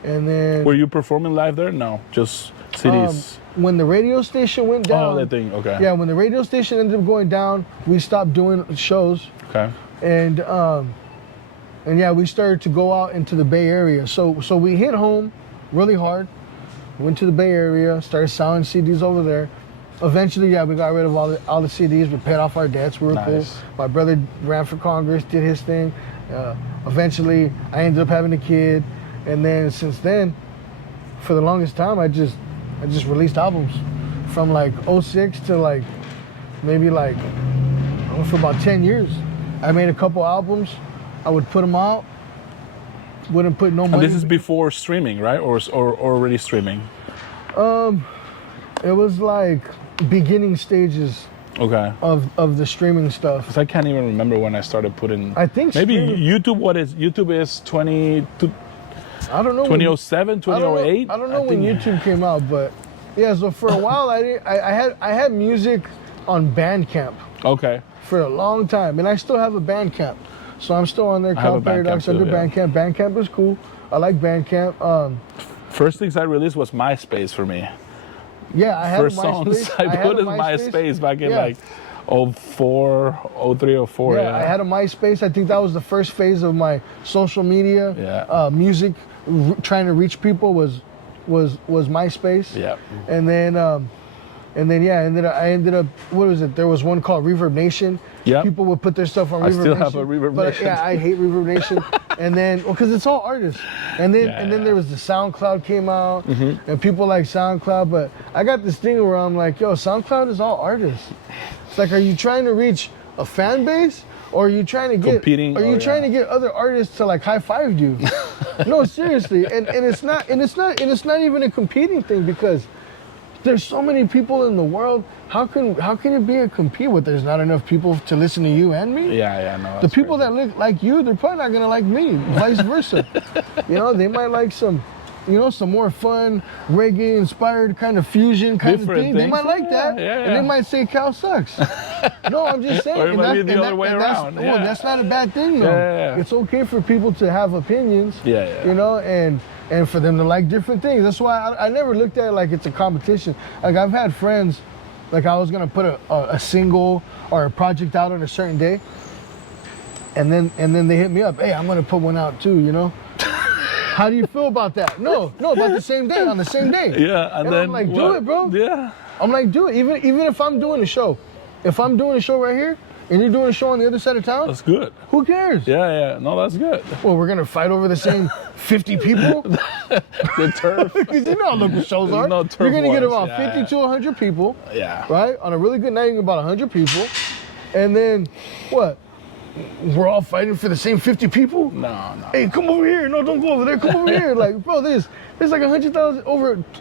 And then were you performing live there? No, just CDs. When the radio station went down. Oh, that thing. Okay. Yeah, when the radio station ended up going down, we stopped doing shows. Okay. And yeah, we started to go out into the Bay Area. So we hit home really hard, went to the Bay Area, started selling CDs over there. Eventually, yeah, we got rid of all the CDs. We paid off our debts. We were cool. My brother ran for Congress, did his thing. Eventually, I ended up having a kid. And then since then, for the longest time, I just released albums from like 06 to maybe for about 10 years. I made a couple albums. I would put them out. Wouldn't put no money. And this is before streaming, right? Or already streaming? It was like beginning stages. Okay. Of the streaming stuff. Because I can't even remember when I started putting. I think maybe YouTube. YouTube is 20. I don't know. 2007, 2008. I don't know when YouTube came out, but yeah. So for a while, I had music on Bandcamp. Okay. For a long time, and I still have a Bandcamp. So I'm still on there. Kallpa Paradox under Bandcamp. Bandcamp is cool. I like Bandcamp. First things I released was MySpace for me. Yeah, I had First a MySpace. songs I put in MySpace back in like 04, 03, 04. Yeah, I had a MySpace. I think that was the first phase of my social media. Yeah. Music, trying to reach people was MySpace. Yeah. And then I ended up. What was it? There was one called Reverb Nation. Yeah. People would put their stuff on Reverb Nation. I still have a Reverb Nation. Yeah, I hate Reverb Nation. And then, because it's all artists. And then there was the SoundCloud came out, and people like SoundCloud. But I got this thing where I'm like, yo, SoundCloud is all artists. It's like, are you trying to reach a fan base, or are you trying to get trying to get other artists to like high five you? No, seriously. And it's not even a competing thing, because there's so many people in the world. How can it be a compete with? There's not enough people to listen to you and me. Yeah, no. The people that look like you, they're probably not gonna like me. Vice versa. They might like some more fun reggae inspired kind of fusion kind of thing. They might like that, and they might say Cal sucks. No, I'm just saying. Or it might be the other way around. Well, that's not a bad thing though. Yeah. It's okay for people to have opinions. Yeah. And for them to like different things. That's why I never looked at it like it's a competition. Like, I've had friends, like, I was gonna put a single or a project out on a certain day, and then they hit me up. Hey, I'm gonna put one out too. How do you feel about that? No, about the same day, on the same day. Yeah, and then I'm like, do it, bro. Yeah. I'm like, do it. Even if I'm doing a show, if I'm doing a show right here, and you're doing a show on the other side of town, that's good. Who cares? Yeah. No, that's good. Well, we're gonna fight over the same 50 people? The turf. Because you know how local shows are. No turf you're gonna get about wars. 50 to 100 people. Yeah. Right? On a really good night, you get about 100 people. And then, what? We're all fighting for the same 50 people? No. Hey, come over here. No, don't go over there. Come over here. Like, bro, there's like 100,000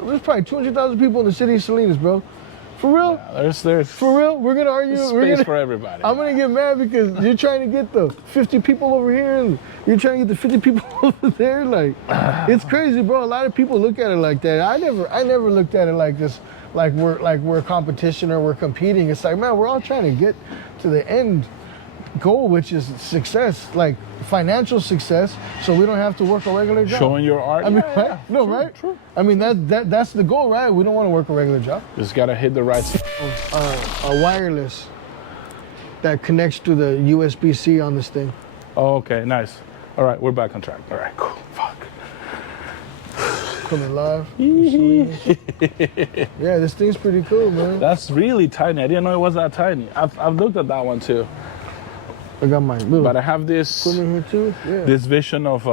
there's probably 200,000 people in the city of Salinas, bro. For real? Yeah, there's For real? We're gonna argue. space for everybody. I'm gonna get mad because you're trying to get the 50 people over here and you're trying to get the 50 people over there. Like, it's crazy, bro. A lot of people look at it like that. I never looked at it like this. Like we're a competition or we're competing. It's like, man, we're all trying to get to the end goal, which is success, like financial success, so we don't have to work a regular job. Showing your art. I mean, yeah, right? No, true, right? True. I mean, that's the goal, right? We don't want to work a regular job. Just gotta hit the right. A wireless that connects to the USB-C on this thing. Oh, okay, nice. All right, we're back on track. All right, cool. Fuck. Coming live. Yeah, this thing's pretty cool, man. That's really tiny. I didn't know it was that tiny. I've looked at that one too. I got my little But I have this equipment here too. Yeah. this vision of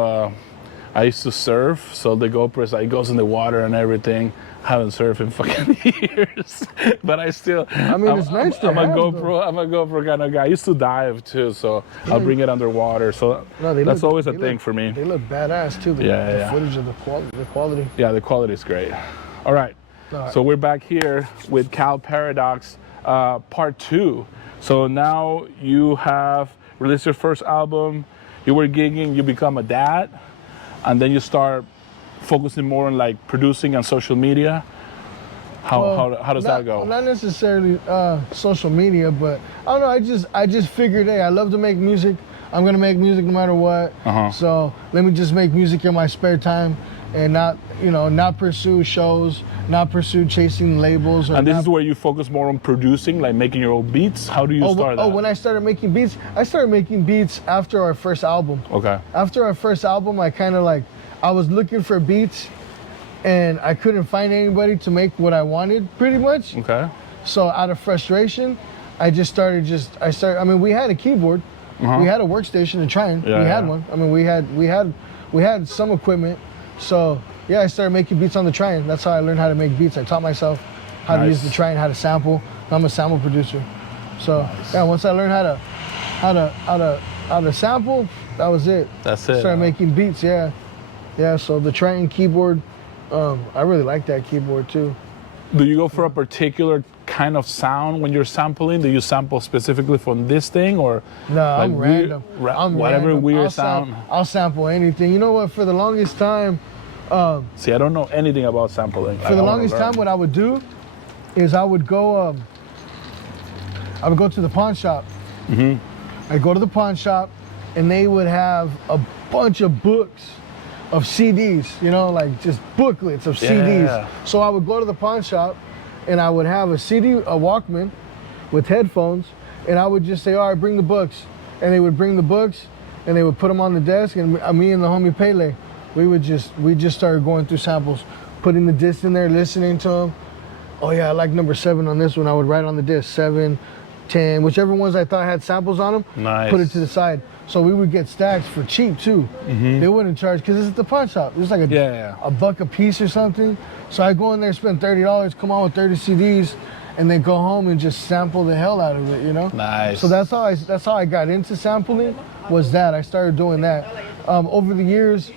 I used to surf, so the GoPro is like goes in the water and everything. Haven't surfed in fucking years, but I still. I mean, it's nice to I'm have, a GoPro. I'm a GoPro kind of guy. I used to dive too, so I'll bring it underwater. So No, that's always a thing for me. They look badass too. The footage of the quality. Yeah, the quality is great. All right. So we're back here with Cal Paradox, part 2. So now you have released your first album. You were gigging. You become a dad, and then you start focusing more on like producing on social media. How does that go? Not necessarily social media, but I don't know. I just figured, hey, I love to make music. I'm gonna make music no matter what. So let me just make music in my spare time and not pursue shows, not pursue chasing labels. And this is where you focus more on producing, like making your own beats. How do you start that? Oh, when I started making beats after our first album. Okay. After our first album, I was looking for beats, and I couldn't find anybody to make what I wanted, pretty much. Okay. So out of frustration, I mean, we had a keyboard, we had a workstation to try and we had one. I mean, we had some equipment. So yeah, I started making beats on the Trine. That's how I learned how to make beats. I taught myself how to use the Trine, how to sample. I'm a sample producer. So yeah, once I learned how to sample, that was it. That's it. Started making beats. Yeah. So the Trine keyboard, I really like that keyboard too. Do you go for a particular kind of sound when you're sampling? Do you sample specifically from this thing, or no? like I'm random. I'm whatever random. weird sound. I'll sample anything. You know what? For the longest time. See, I don't know anything about sampling. For the longest time, what I would do is I would go to the pawn shop. I'd go to the pawn shop, and they would have a bunch of books of CDs, like just booklets of CDs. So I would go to the pawn shop, and I would have a Walkman with headphones, and I would just say, all right, bring the books. And they would bring the books, and they would put them on the desk, and me and the homie Pele, we just started going through samples, putting the disc in there, listening to them. Oh yeah, I like number 7 on this one. I would write on the disc 7, 10, whichever ones I thought had samples on them. Nice. Put it to the side. So we would get stacks for cheap too. They wouldn't charge because it's at the pawn shop. It was like a buck a piece or something. So I go in there, spend $30, come out with 30 CDs, and then go home and just sample the hell out of it. Nice. So that's how I got into sampling. Was that I started doing that. Over the years.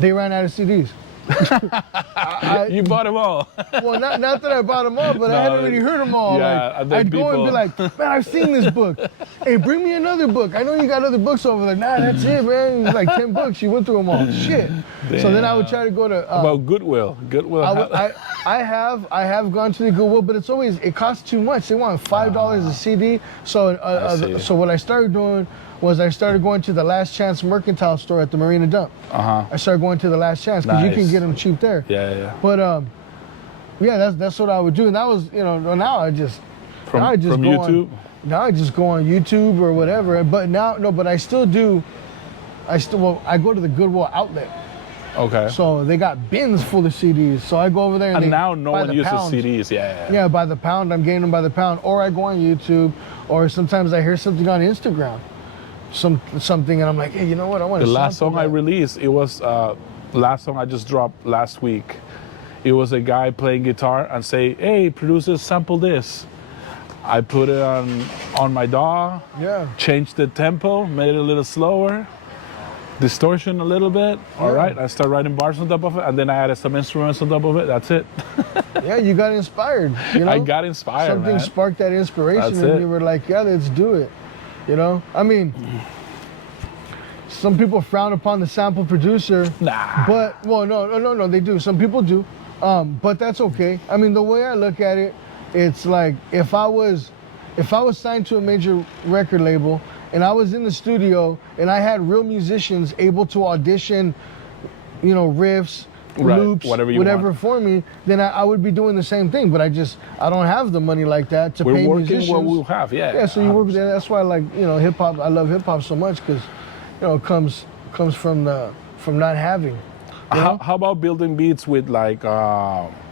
They ran out of CDs. You bought them all. Well, not that I bought them all, but I hadn't really heard them all. Yeah, I'd go and be like, man, I've seen this book. Hey, bring me another book. I know you got other books over there. Nah, that's it, man. It was like 10 books. You went through them all. Shit. Damn. So then I would try to go to. Well, Goodwill. I have gone to the Goodwill, but it costs too much. They want $5 a CD. So what I started doing was I started going to the Last Chance Mercantile store at the Marina Dump. I started going to the Last Chance because you can get them cheap there. Yeah. But that's what I would do. And that was, now I just from YouTube. Now I just go on YouTube or whatever. But I still do. I go to the Goodwill outlet. Okay. So they got bins full of CDs. So I go over there and now no one uses CDs. Yeah, by the pound. I'm getting them by the pound. Or I go on YouTube, or sometimes I hear something on Instagram. Something, and I'm like, hey, you know what? I want to. The last song I released, it was last song I just dropped last week. It was a guy playing guitar and say, hey, producers, sample this. I put it on my DAW. Yeah. Changed the tempo, made it a little slower. distortion a little bit. All right, I start writing bars on top of it, and then I added some instruments on top of it. That's it. Yeah, you got inspired. You know? I got inspired. Something man. sparked that inspiration, That's and it. you were like, "Yeah, let's do it." You know, I mean, some people frown upon the sample producer, Nah. but well, no, they do. Some people do, but that's okay. I mean, the way I look at it, it's like if I was signed to a major record label and I was in the studio and I had real musicians able to audition, you know, riffs, Right, loops, whatever you want. for me, then I would be doing the same thing. But I don't have the money like that to We're pay working musicians. what we have. Yeah. Yeah, so you work with that. That's why I like, you know, hip hop. I love hip hop so much because, you know, it comes from not having. You know? How about building beats with like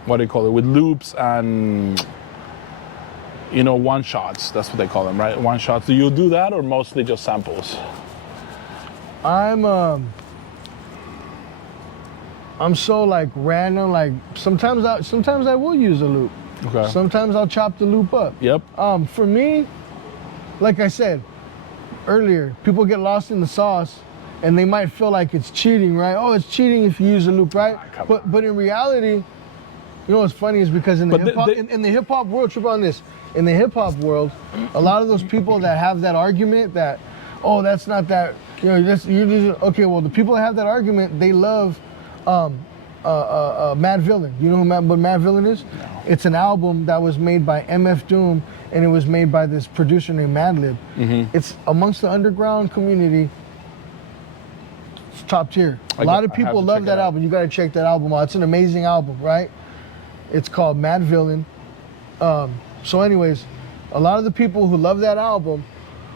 what do you call it? With loops and you know one shots. That's what they call them, right? One shots. Do you do that or mostly just samples? I'm so like random. Like sometimes I will use a loop. Okay. Sometimes I'll chop the loop up. Yep. For me, like I said earlier, people get lost in the sauce, and they might feel like it's cheating, right? Oh, it's cheating if you use a loop, right? But in reality, you know what's funny is because in the hip hop in the hip hop world, trip on this. In the hip hop world, a lot of those people that have that argument that, oh, that's not that, you know, okay. Well, the people that have that argument, they love Mad Villain. You know what Mad Villain is? No. It's an album that was made by MF Doom, and it was made by this producer named Madlib. Mm-hmm. It's amongst the underground community. It's top tier. A lot of people love that album. You got to check that album out. It's an amazing album, right? It's called Mad Villain. So anyways, a lot of the people who love that album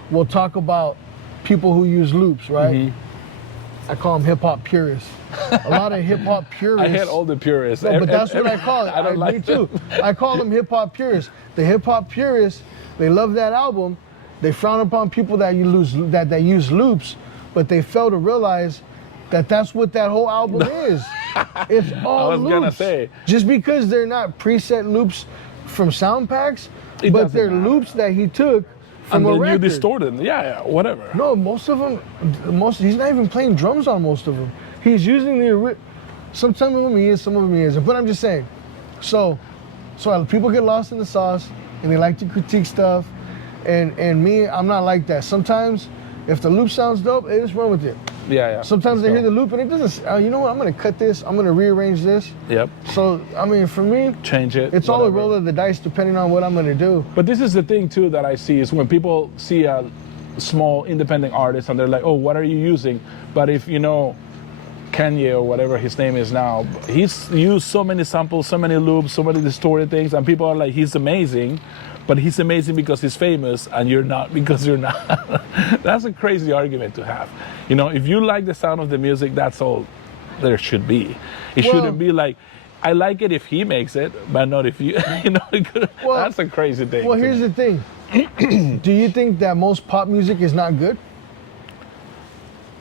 will talk about people who use loops, right? Mm-hmm. I call them hip hop purists. A lot of hip hop purists. I hate all the purists. No, but that's what I call it. I don't like me too. I call them hip hop purists. The hip hop purists, they love that album. They frown upon people that use loops, but they fail to realize that that's what that whole album is. It's all loops. I was gonna say. Just because they're not preset loops from sound packs, It but doesn't they're matter. loops that he took from And a then you record. distort them. Yeah, whatever. No, most of them, he's not even playing drums on most of them. He's using some of them he is, some of them he isn't. But I'm just saying, so people get lost in the sauce and they like to critique stuff, and me, I'm not like that. Sometimes, if the loop sounds dope, they just run with it. Yeah. Sometimes they hear the loop and it doesn't. You know what? I'm gonna cut this. I'm gonna rearrange this. Yep. So I mean, for me, Change it. it's all a whatever. roll of the dice depending on what I'm gonna do. But this is the thing too that I see is when people see a small independent artist and they're like, oh, what are you using? But if you know Kanye or whatever his name is now, he's used so many samples, so many loops, so many distorted things, and people are like, he's amazing, but he's amazing because he's famous and you're not because you're not. That's a crazy argument to have. You know, if you like the sound of the music, that's all there should be. It shouldn't be like, I like it if he makes it, but not if you, you know, that's a crazy thing. Well, here's the thing. Do you think that most pop music is not good?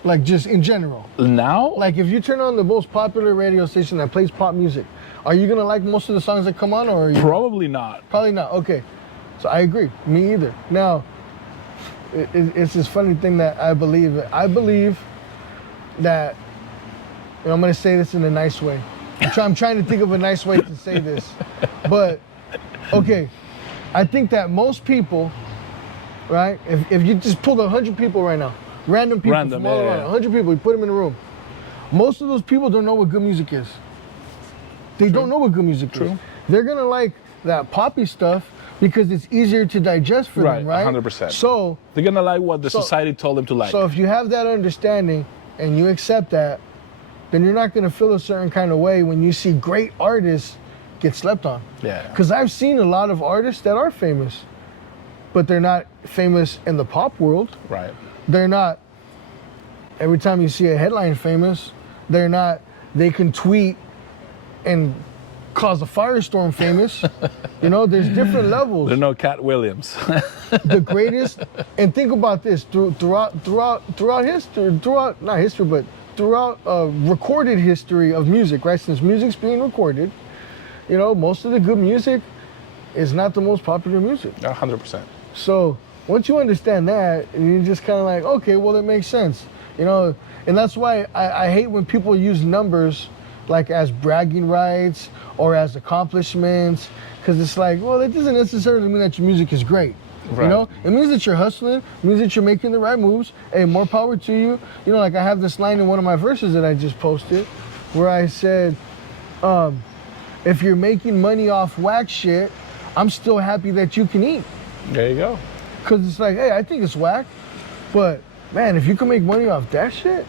Like just in general. Now? Like if you turn on the most popular radio station that plays pop music, are you gonna like most of the songs that come on, or are you Probably not. Probably not. Okay, so I agree. Me either. Now, it's this funny thing that I believe. I believe that, and I'm gonna say this in a nice way. I'm trying to think of a nice way to say this, but okay, I think that most people, right? If you just pulled 100 people right now, random people from all around, 100 people, you put them in a room. Most of those people don't know what good music is. They don't know what good music is. They're gonna like that poppy stuff because it's easier to digest for them, right? 100%. So they're gonna like what the society told them to like. So if you have that understanding and you accept that, then you're not gonna feel a certain kind of way when you see great artists get slept on. Yeah. Because I've seen a lot of artists that are famous, but they're not famous in the pop world. Right. They're not, every time you see a headline famous, they're not, they can tweet and cause a firestorm famous. You know, there's different levels. They're no Cat Williams. The greatest, and think about this, throughout recorded history of music, right? Since music's being recorded, you know, most of the good music is not the most popular music. 100%. So once you understand that, you're just kind of like, okay, well, it makes sense. You know, and that's why I hate when people use numbers like as bragging rights or as accomplishments, because it's like, well, that doesn't necessarily mean that your music is great. Right. You know, it means that you're hustling, it means that you're making the right moves. Hey, more power to you. You know, like I have this line in one of my verses that I just posted where I said, if you're making money off whack shit, I'm still happy that you can eat. There you go. Because it's like, hey, I think it's whack, but man, if you can make money off that shit,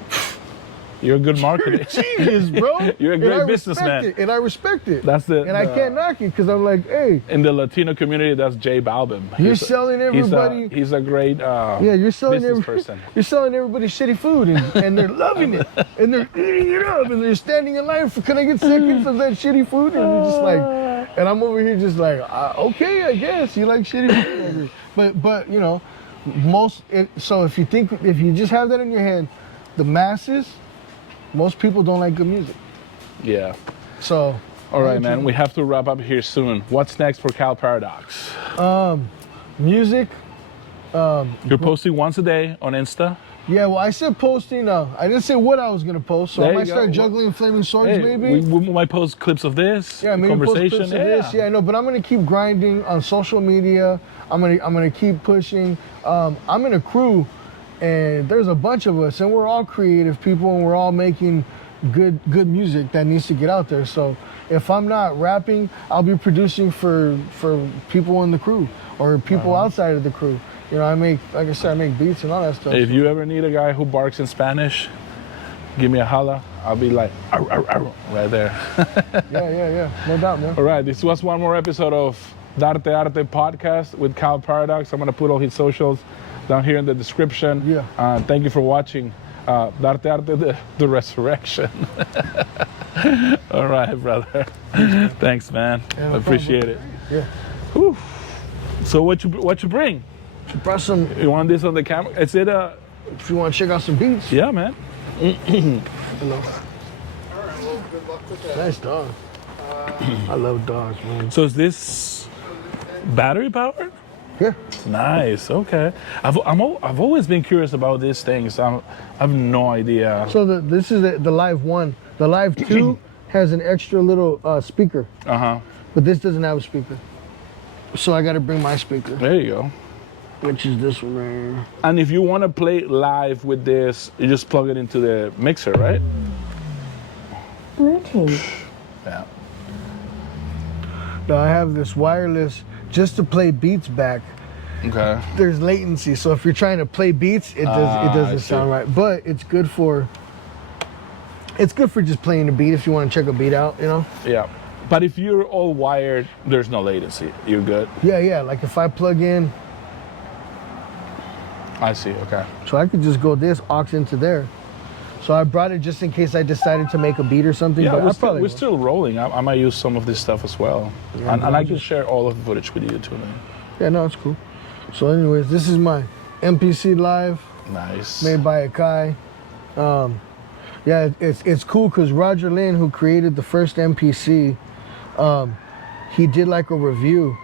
You're a good marketer. genius, bro. You're a great businessman. And I respect it. That's the. And I can't knock it because I'm like, hey. In the Latino community, that's J Balvin. You're selling everybody. He's a great you're selling business person. You're selling everybody shitty food and they're loving it and they're eating it up and they're standing in line for, can I get seconds of that shitty food? And you're just like, and I'm over here just like, okay, I guess you like shitty food. But you know, so if you just have that in your head, the masses, most people don't like good music. Yeah. So. All right, man. We have to wrap up here soon. What's next for Cal Paradox? Music. You're posting once a day on Insta. Yeah, well, I said posting. I didn't say what I was gonna post, so There I you might go. start juggling flaming swords, Hey, maybe. we might post clips of this. Yeah, maybe post conversation. clips of this. Yeah, no, but I'm gonna keep grinding on social media. I'm gonna keep pushing. I'm in a crew, and there's a bunch of us, and we're all creative people, and we're all making good music that needs to get out there. So if I'm not rapping, I'll be producing for people in the crew or people outside of the crew. You know, like I said, I make beats and all that stuff. If you ever need a guy who barks in Spanish, give me a holla. I'll be like, arr, arr, arr, right there. Yeah. No doubt, man. All right, this was one more episode of Darte Arte podcast with Cal Paradox. I'm gonna put all his socials down here in the description. Yeah. Thank you for watching Darte Arte, the Resurrection. All right, brother. Thanks, man. Yeah, no Appreciate problem. it. Yeah. Whew. So what you bring? Should brought some. You want this on the camera? Is it a? If you want to check out some beats. Yeah, man. Hello. Nice dog. I love dogs, man. So is this battery powered? Yeah. Nice. Okay. I've always been curious about these things. I have no idea. So this is the Live 1. The Live 2 has an extra little speaker, but this doesn't have a speaker. So I got to bring my speaker, There you go. which is this one right here. And if you want to play live with this, you just plug it into the mixer, right? Bluetooth. Yeah. Now I have this wireless just to play beats back. Okay. There's latency, so if you're trying to play beats, it I doesn't see. sound right. But it's good for just playing a beat if you want to check a beat out, you know? Yeah. But if you're all wired, there's no latency. You're good. Yeah. Like if I plug in, I see. Okay. so I could just go this aux into there. So I brought it just in case I decided to make a beat or something. Yeah, but I we're probably will. still rolling. I might use some of this stuff as well. Yeah, and but I I can just- share all of the footage with you too, man. Yeah, no, it's cool. So anyways, this is my MPC Live Nice. made by Akai. Yeah, it's cool because Roger Lynn, who created the first MPC, he did like a review.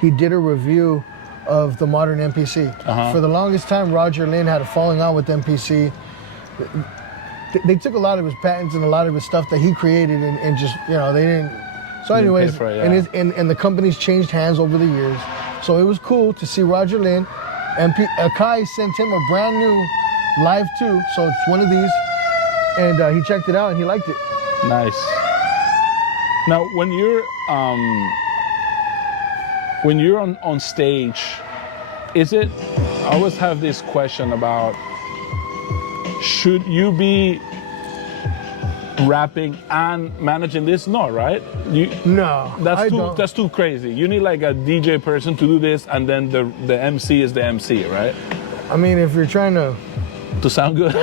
He did a review of the modern MPC. For the longest time, Roger Lynn had a falling out with MPC. They took a lot of his patents and a lot of his stuff that he created and just, you know, they didn't. So Didn't anyways, pay for it, yeah. and the company's changed hands over the years. So it was cool to see Roger Lynn. Akai sent him a brand new Live 2, so it's one of these. And he checked it out and he liked it. Nice. Now, when you're on stage, is it? I always have this question about: should you be rapping and managing this? No, right? No, I don't. That's too crazy. You need like a DJ person to do this, and then the MC is the MC, right? I mean, if you're trying to, To sound good.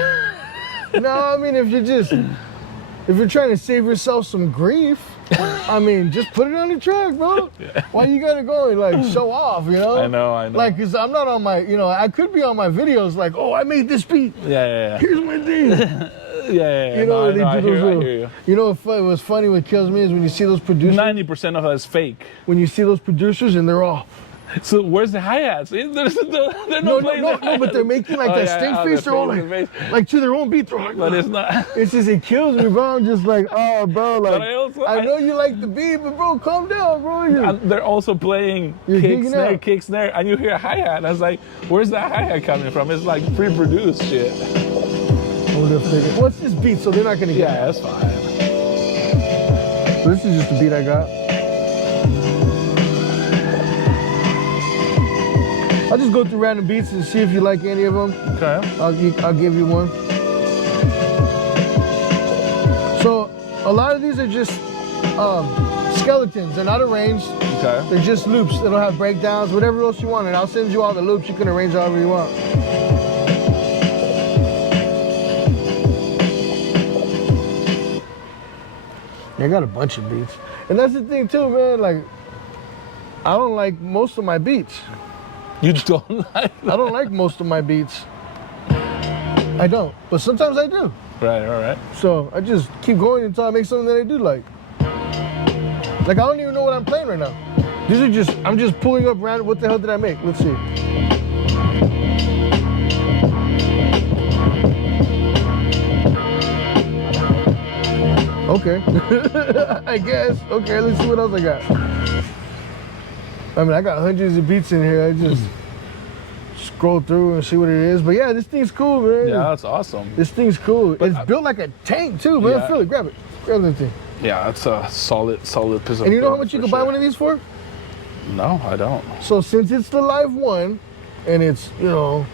no, I mean, if you're trying to save yourself some grief, I mean, just put it on the track, bro. Why you gotta go and like show off, you know? I know. Like, cause I'm not on my, you know, I could be on my videos like, oh, I made this beat. Yeah. Here's my thing. Yeah. You know, No, I they do those hear little, you. you know what's funny, what kills me is when you see those producers, 90% of that is fake. when you see those producers and they're all, So where's the hi-hats? They're not No, playing the no, but they're making like that stink face. They're all like to their own beat. They're like, but it's not. it's just, it kills me, bro. I'm just like, oh, bro, like, I know you like the beat, but bro, calm down, bro. And they're also playing kick, snare, and you hear a hi-hat. And I was like, where's that hi-hat coming from? It's like pre-produced shit. What's this beat? So they're not gonna get it. Yeah, that's fine. So this is just the beat I got. I'll just go through random beats and see if you like any of them. Okay. I'll give you one. So a lot of these are just skeletons. They're not arranged. Okay. They're just loops. They don't have breakdowns, whatever else you want. And I'll send you all the loops. You can arrange however you want. I got a bunch of beats. And that's the thing too, man. Like, I don't like most of my beats. You don't like that? I don't like most of my beats. I don't, but sometimes I do. Right, all right. So I just keep going until I make something that I do like. Like, I don't even know what I'm playing right now. These are just, I'm just pulling up random. What the hell did I make? Let's see. Okay. I guess. Okay, let's see what else I got. I mean, I got hundreds of beats in here. I just scroll through and see what it is. But yeah, this thing's cool, man. Yeah, that's awesome. This thing's cool. But it's built like a tank too, man. Yeah. Feel it. Grab it. Grab that thing. Yeah, that's a solid piece of. And you know how much you can buy one of these for? No, I don't. So since it's the live one, and it's, you know,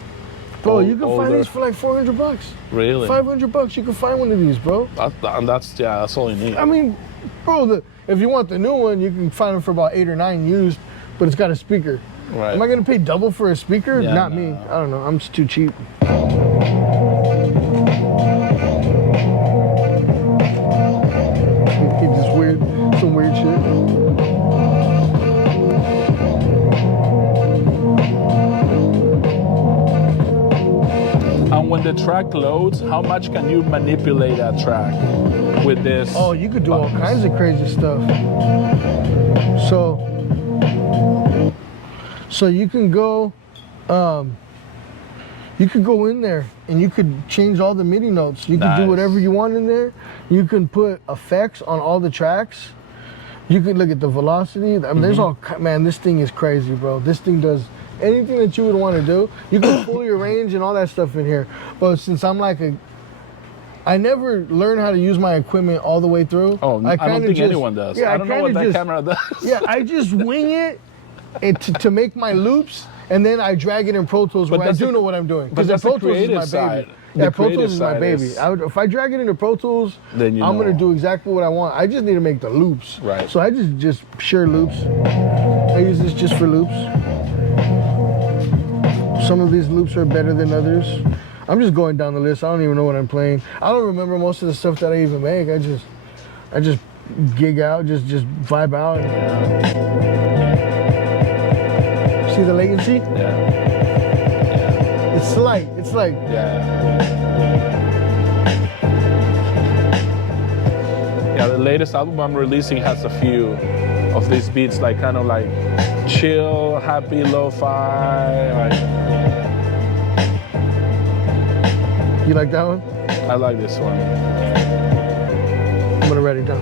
bro, you can find these for like $400. Really? $500. You can find one of these, bro. That's all you need. I mean, bro, if you want the new one, you can find them for about 8 or 9 used, but it's got a speaker. Right. Am I gonna pay double for a speaker? Yeah, Not no. me. I don't know. I'm just too cheap. It's just weird, some weird shit. And when the track loads, how much can you manipulate that track with this? Oh, you could do all kinds of crazy stuff. So you can go, in there and you could change all the MIDI notes. You can do whatever you want in there. You can put effects on all the tracks. You can look at the velocity. I mean, there's all, man, this thing is crazy, bro. This thing does anything that you would want to do. You can fully arrange and all that stuff in here. But since I'm like I never learned how to use my equipment all the way through. Oh, I don't think anyone does. Yeah, I don't know what that camera does. Yeah, I just wing it to make my loops, and then I drag it in Pro Tools where I do know what I'm doing. But that's Pro the Tools is creative my side. baby. Yeah, Pro Tools is my baby. If I drag it into Pro Tools, then I'm gonna do exactly what I want. I just need to make the loops. Right. So I just pure loops. I use this just for loops. Some of these loops are better than others. I'm just going down the list. I don't even know what I'm playing. I don't remember most of the stuff that I even make. I just gig out, just vibe out. See the latency? Yeah. It's slight. It's like. Yeah, the latest album I'm releasing has a few of these beats, like kind of like chill, happy, lo-fi. You like that one? I like this one. I'm gonna write it down.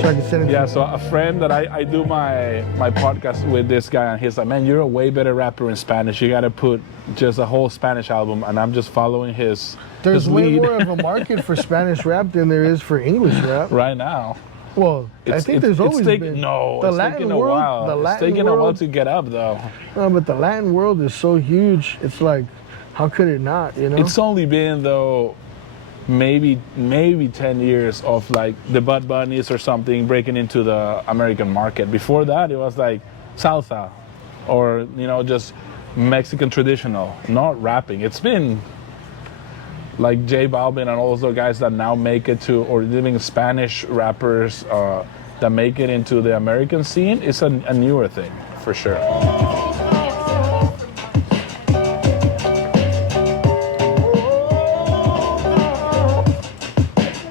So I can send it to you. So a friend that I do my podcast with, this guy, and he's like, man, you're a way better rapper in Spanish. You gotta put just a whole Spanish album, and I'm just following his There's way lead. more of a market for Spanish rap than there is for English rap. Right now. Well, I think there's always been. No, the it's Latin taking a world, while. The Latin it's taking a while world, to get up, though. No, but the Latin world is so huge. It's like, how could it not, you know? It's only been, though, maybe 10 years of like the Bud Bunnies or something breaking into the American market. Before that, it was like salsa or, you know, just Mexican traditional, not rapping. It's been like J Balvin and all those guys that now make it to, or even Spanish rappers that make it into the American scene. It's a newer thing, for sure.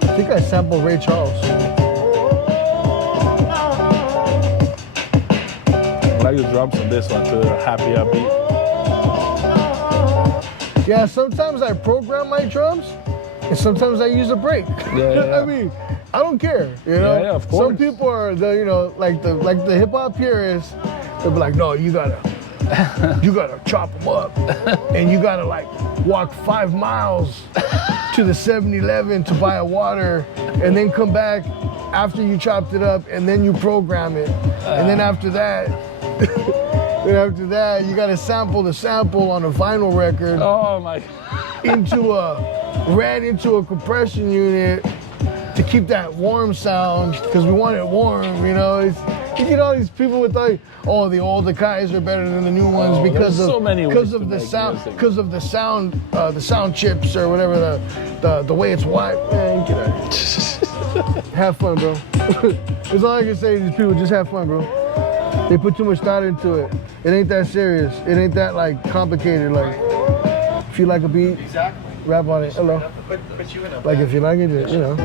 I think I sampled Ray Charles. like the drums on this one too, happy upbeat. Yeah, sometimes I program my drums, and sometimes I use a break. Yeah. I mean, I don't care, you know. Yeah, of course. Some people are like the hip hop purists. They'll be like, no, you gotta chop them up, and you gotta like walk 5 miles to the 7-Eleven to buy a water, and then come back after you chopped it up, and then you program it, and then after that. And after that, you gotta sample the sample on a vinyl record. Oh my! Ran into a compression unit to keep that warm sound because we want it warm. You know, you get all these people with like, oh, the older guys are better than the new ones because of the sound chips or whatever the way it's white. Man, get out. Have fun, bro. That's all I can say to these people. Just have fun, bro. They put too much thought into it. It ain't that serious. It ain't that like complicated. Like, if you like a beat, rap on it. Hello. Like if you like it, you know.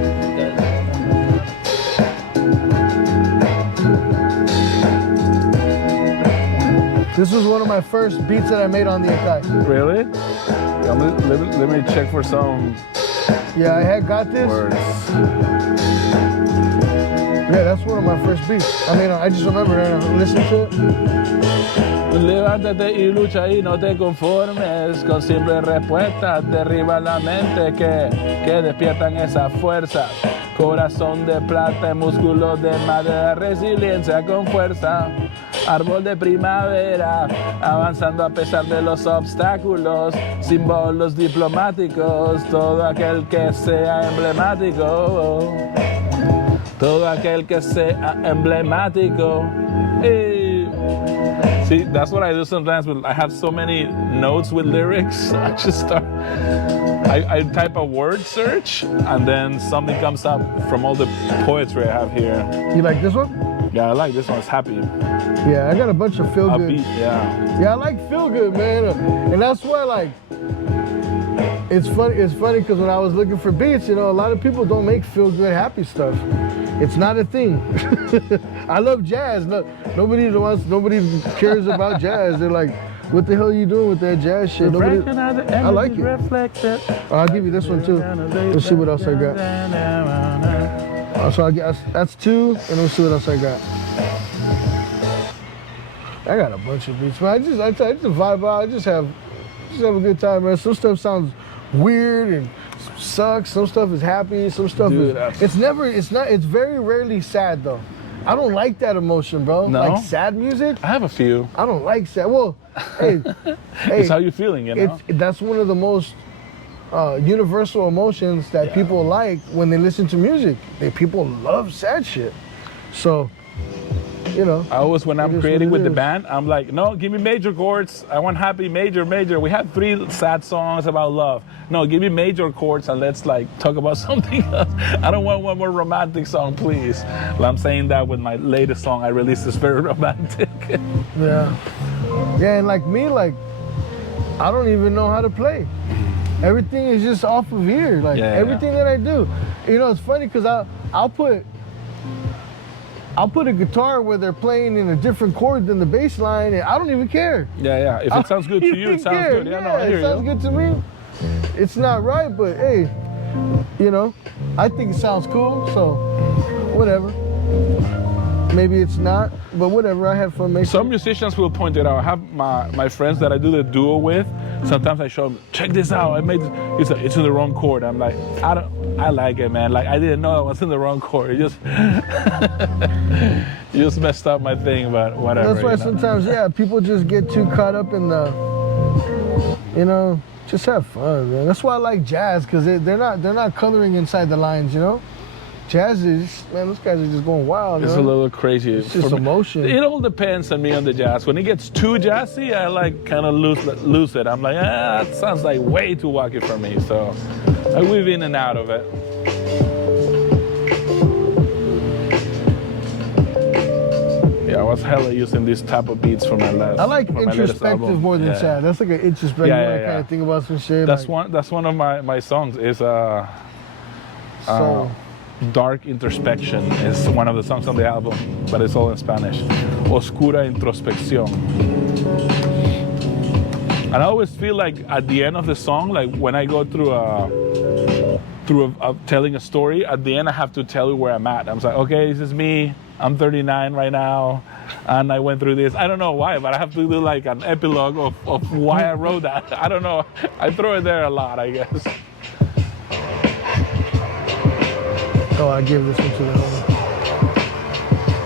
This was one of my first beats that I made on the Akai. Really? Yeah, let me check for some. Yeah, I had got this. Words. Yeah, that's one of my first beats. I mean, I just remember it and listened to it. Levántate y lucha y no te conformes con simples respuestas. Derriba la mente que despiertan esa fuerza. Corazón de plata y músculos de madera. Resiliencia con fuerza. Árbol de primavera, avanzando a pesar de los obstáculos. Símbolos diplomáticos, todo aquel que sea emblemático. Todo aquel que sea emblemático. Hey. See, that's what I do sometimes. But I have so many notes with lyrics. I just start. I type a word search, and then something comes up from all the poetry I have here. You like this one? Yeah, I like this one. It's happy. Yeah, I got a bunch of feel good. Upbeat, yeah. Yeah, I like feel good, man, and that's why like. It's funny because when I was looking for beats, you know, a lot of people don't make feel good, happy stuff. It's not a thing. I love jazz. Nobody cares about jazz. They're like, what the hell are you doing with that jazz shit? I like it. I'll give you this one too. Let's see what else I got. So that's 2, and let's see what else I got. I got a bunch of beats, man. I just vibe out. I just have a good time, man. Some stuff sounds weird and sucks. Some stuff is happy. Some stuff it's very rarely sad though. I don't like that emotion, bro. No? Like sad music. I have a few. I don't like sad. Well, hey, it's how you're feeling, you know. That's one of the most universal emotions that people like when they listen to music. People love sad shit. So, you know. I always, when I'm creating with the band, I'm like, no, give me major chords. I want happy, major. We have 3 sad songs about love. No, give me major chords and let's like talk about something else. I don't want one more romantic song, please. Well, I'm saying that with my latest song I released is very romantic. Yeah, and like me, like I don't even know how to play. Everything is just off of here. Like everything that I do. You know, it's funny because I'll put a guitar where they're playing in a different chord than the bass line, and I don't even care. Yeah. If it sounds good to you, it sounds good. Yeah, no, I hear it sounds good to me. It's not right, but hey, you know, I think it sounds cool, so whatever. Maybe it's not, but whatever. I have fun making. Some musicians will point it out. I have my friends that I do the duo with. Sometimes I show them, check this out. I made this. It's in the wrong chord. I'm like, I like it, man. Like I didn't know I was in the wrong chord. It just you just messed up my thing, but whatever. That's why sometimes, people just get too caught up in the, you know, just have fun, man. That's why I like jazz, because they're not coloring inside the lines, you know. Jazz is, man, those guys are just going wild. It's a little crazy. It's just emotion. It all depends on me on the jazz. When it gets too jazzy, I like kind of lose it. I'm like, that sounds like way too wacky for me. So I weave in and out of it. Yeah, I was hella using these type of beats for my last. I like introspective more than sad. That's like an introspective kind of think about some shit. That's one of my songs is Dark Introspection is one of the songs on the album, but it's all in Spanish. Oscura Introspección. And I always feel like at the end of the song, like when I go through telling a story, at the end I have to tell you where I'm at. I'm like, okay, this is me. I'm 39 right now, and I went through this. I don't know why, but I have to do like an epilogue of why I wrote that. I don't know. I throw it there a lot, I guess. Oh, I give this one to the homie.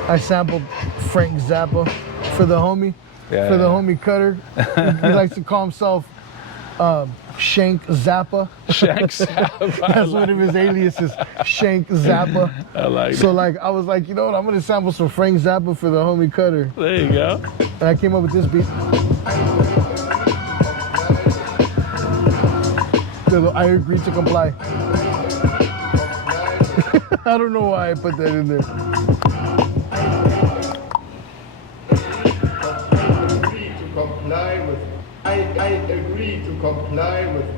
I sampled Frank Zappa for the homie. Yeah, for the homie Cutter. He likes to call himself Shank Zappa. Shank Zappa. That's one of his aliases, Shank Zappa. I like So it. like, I was like, you know what, I'm gonna sample some Frank Zappa for the homie Cutter. There you go. And I came up with this beat. I agree to comply. I don't know why I put that in there. I agree to comply with.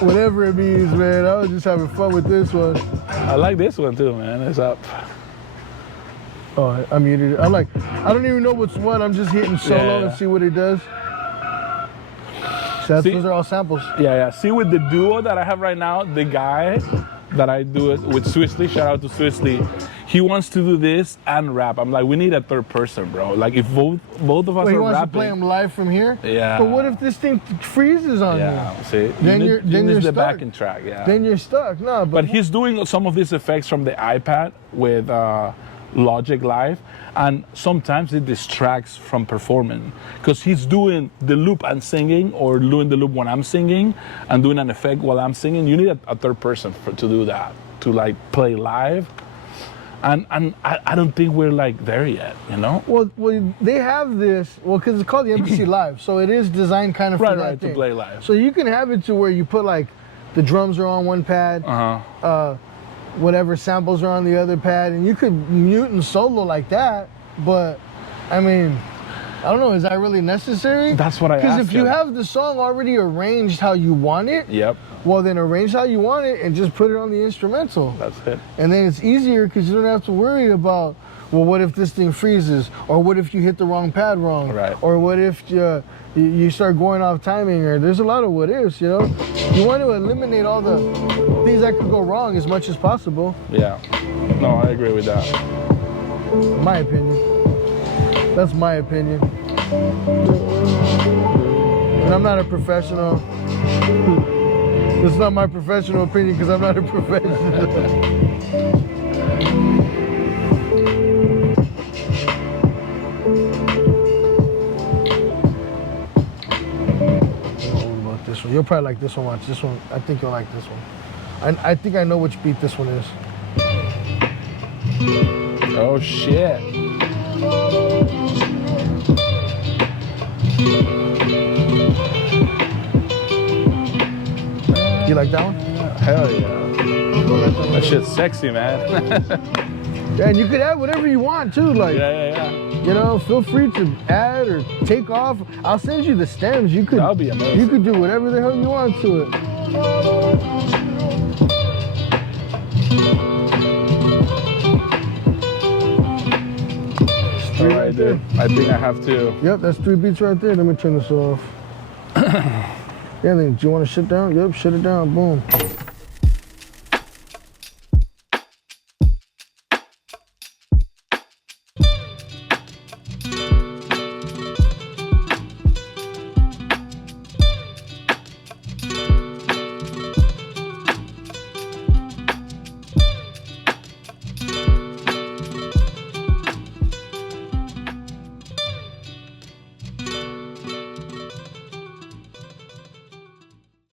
Whatever it means, man. I was just having fun with this one. I like this one too, man. It's up. Oh, I muted it. I'm like, I don't even know what's what. I'm just hitting solo and see what it does. So those are all samples. Yeah. See, with the duo that I have right now, the guy that I do it with Swissley, shout out to Swissley, he wants to do this and rap. I'm like, we need a third person, bro. Like, if both of us He are wants rapping, to play him live from here? Yeah. But what if this thing freezes on you? See, Then you need you're the stuck. backing track, Then you're stuck. No, But he's doing some of these effects from the iPad with Logic Live, and sometimes it distracts from performing because he's doing the loop and singing, or doing the loop when I'm singing and doing an effect while I'm singing. You need a third person to do that, to like play live. And I don't think we're like there yet, you know? Well, they have this, because it's called the Embassy Live, so it is designed kind of for that thing. To play live. So you can have it to where you put like, the drums are on one pad, whatever samples are on the other pad, and you could mute and solo like that, but I mean, I don't know, is that really necessary? That's what I asked Because if you him. have the song already arranged how you want it, Yep, well then arrange how you want it and just put it on the instrumental. that's it. And then it's easier because you don't have to worry about, well, what if this thing freezes? Or what if you hit the wrong pad wrong? Right. Or what if you start going off timing? Or there's a lot of what ifs, you know? You want to eliminate all the things that could go wrong as much as possible. Yeah, no, I agree with that. My opinion. That's my opinion. And I'm not a professional. It's not my professional opinion because I'm not a professional. This one. You'll probably like this one. Watch this one. I think you'll like this one. I think I know which beat this one is. Oh shit. You like that one? Hell yeah. That shit's sexy, man. Yeah, and you could add whatever you want too. Like, Yeah. you know, feel free to add or take off. I'll send you the stems. You could. That'll be amazing. You could do whatever the hell you want to it. All right, dude. I think I have to. Yep, that's 3 beats right there. Let me turn this off. Yeah, then do you want to shut down? Yep, shut it down. Boom.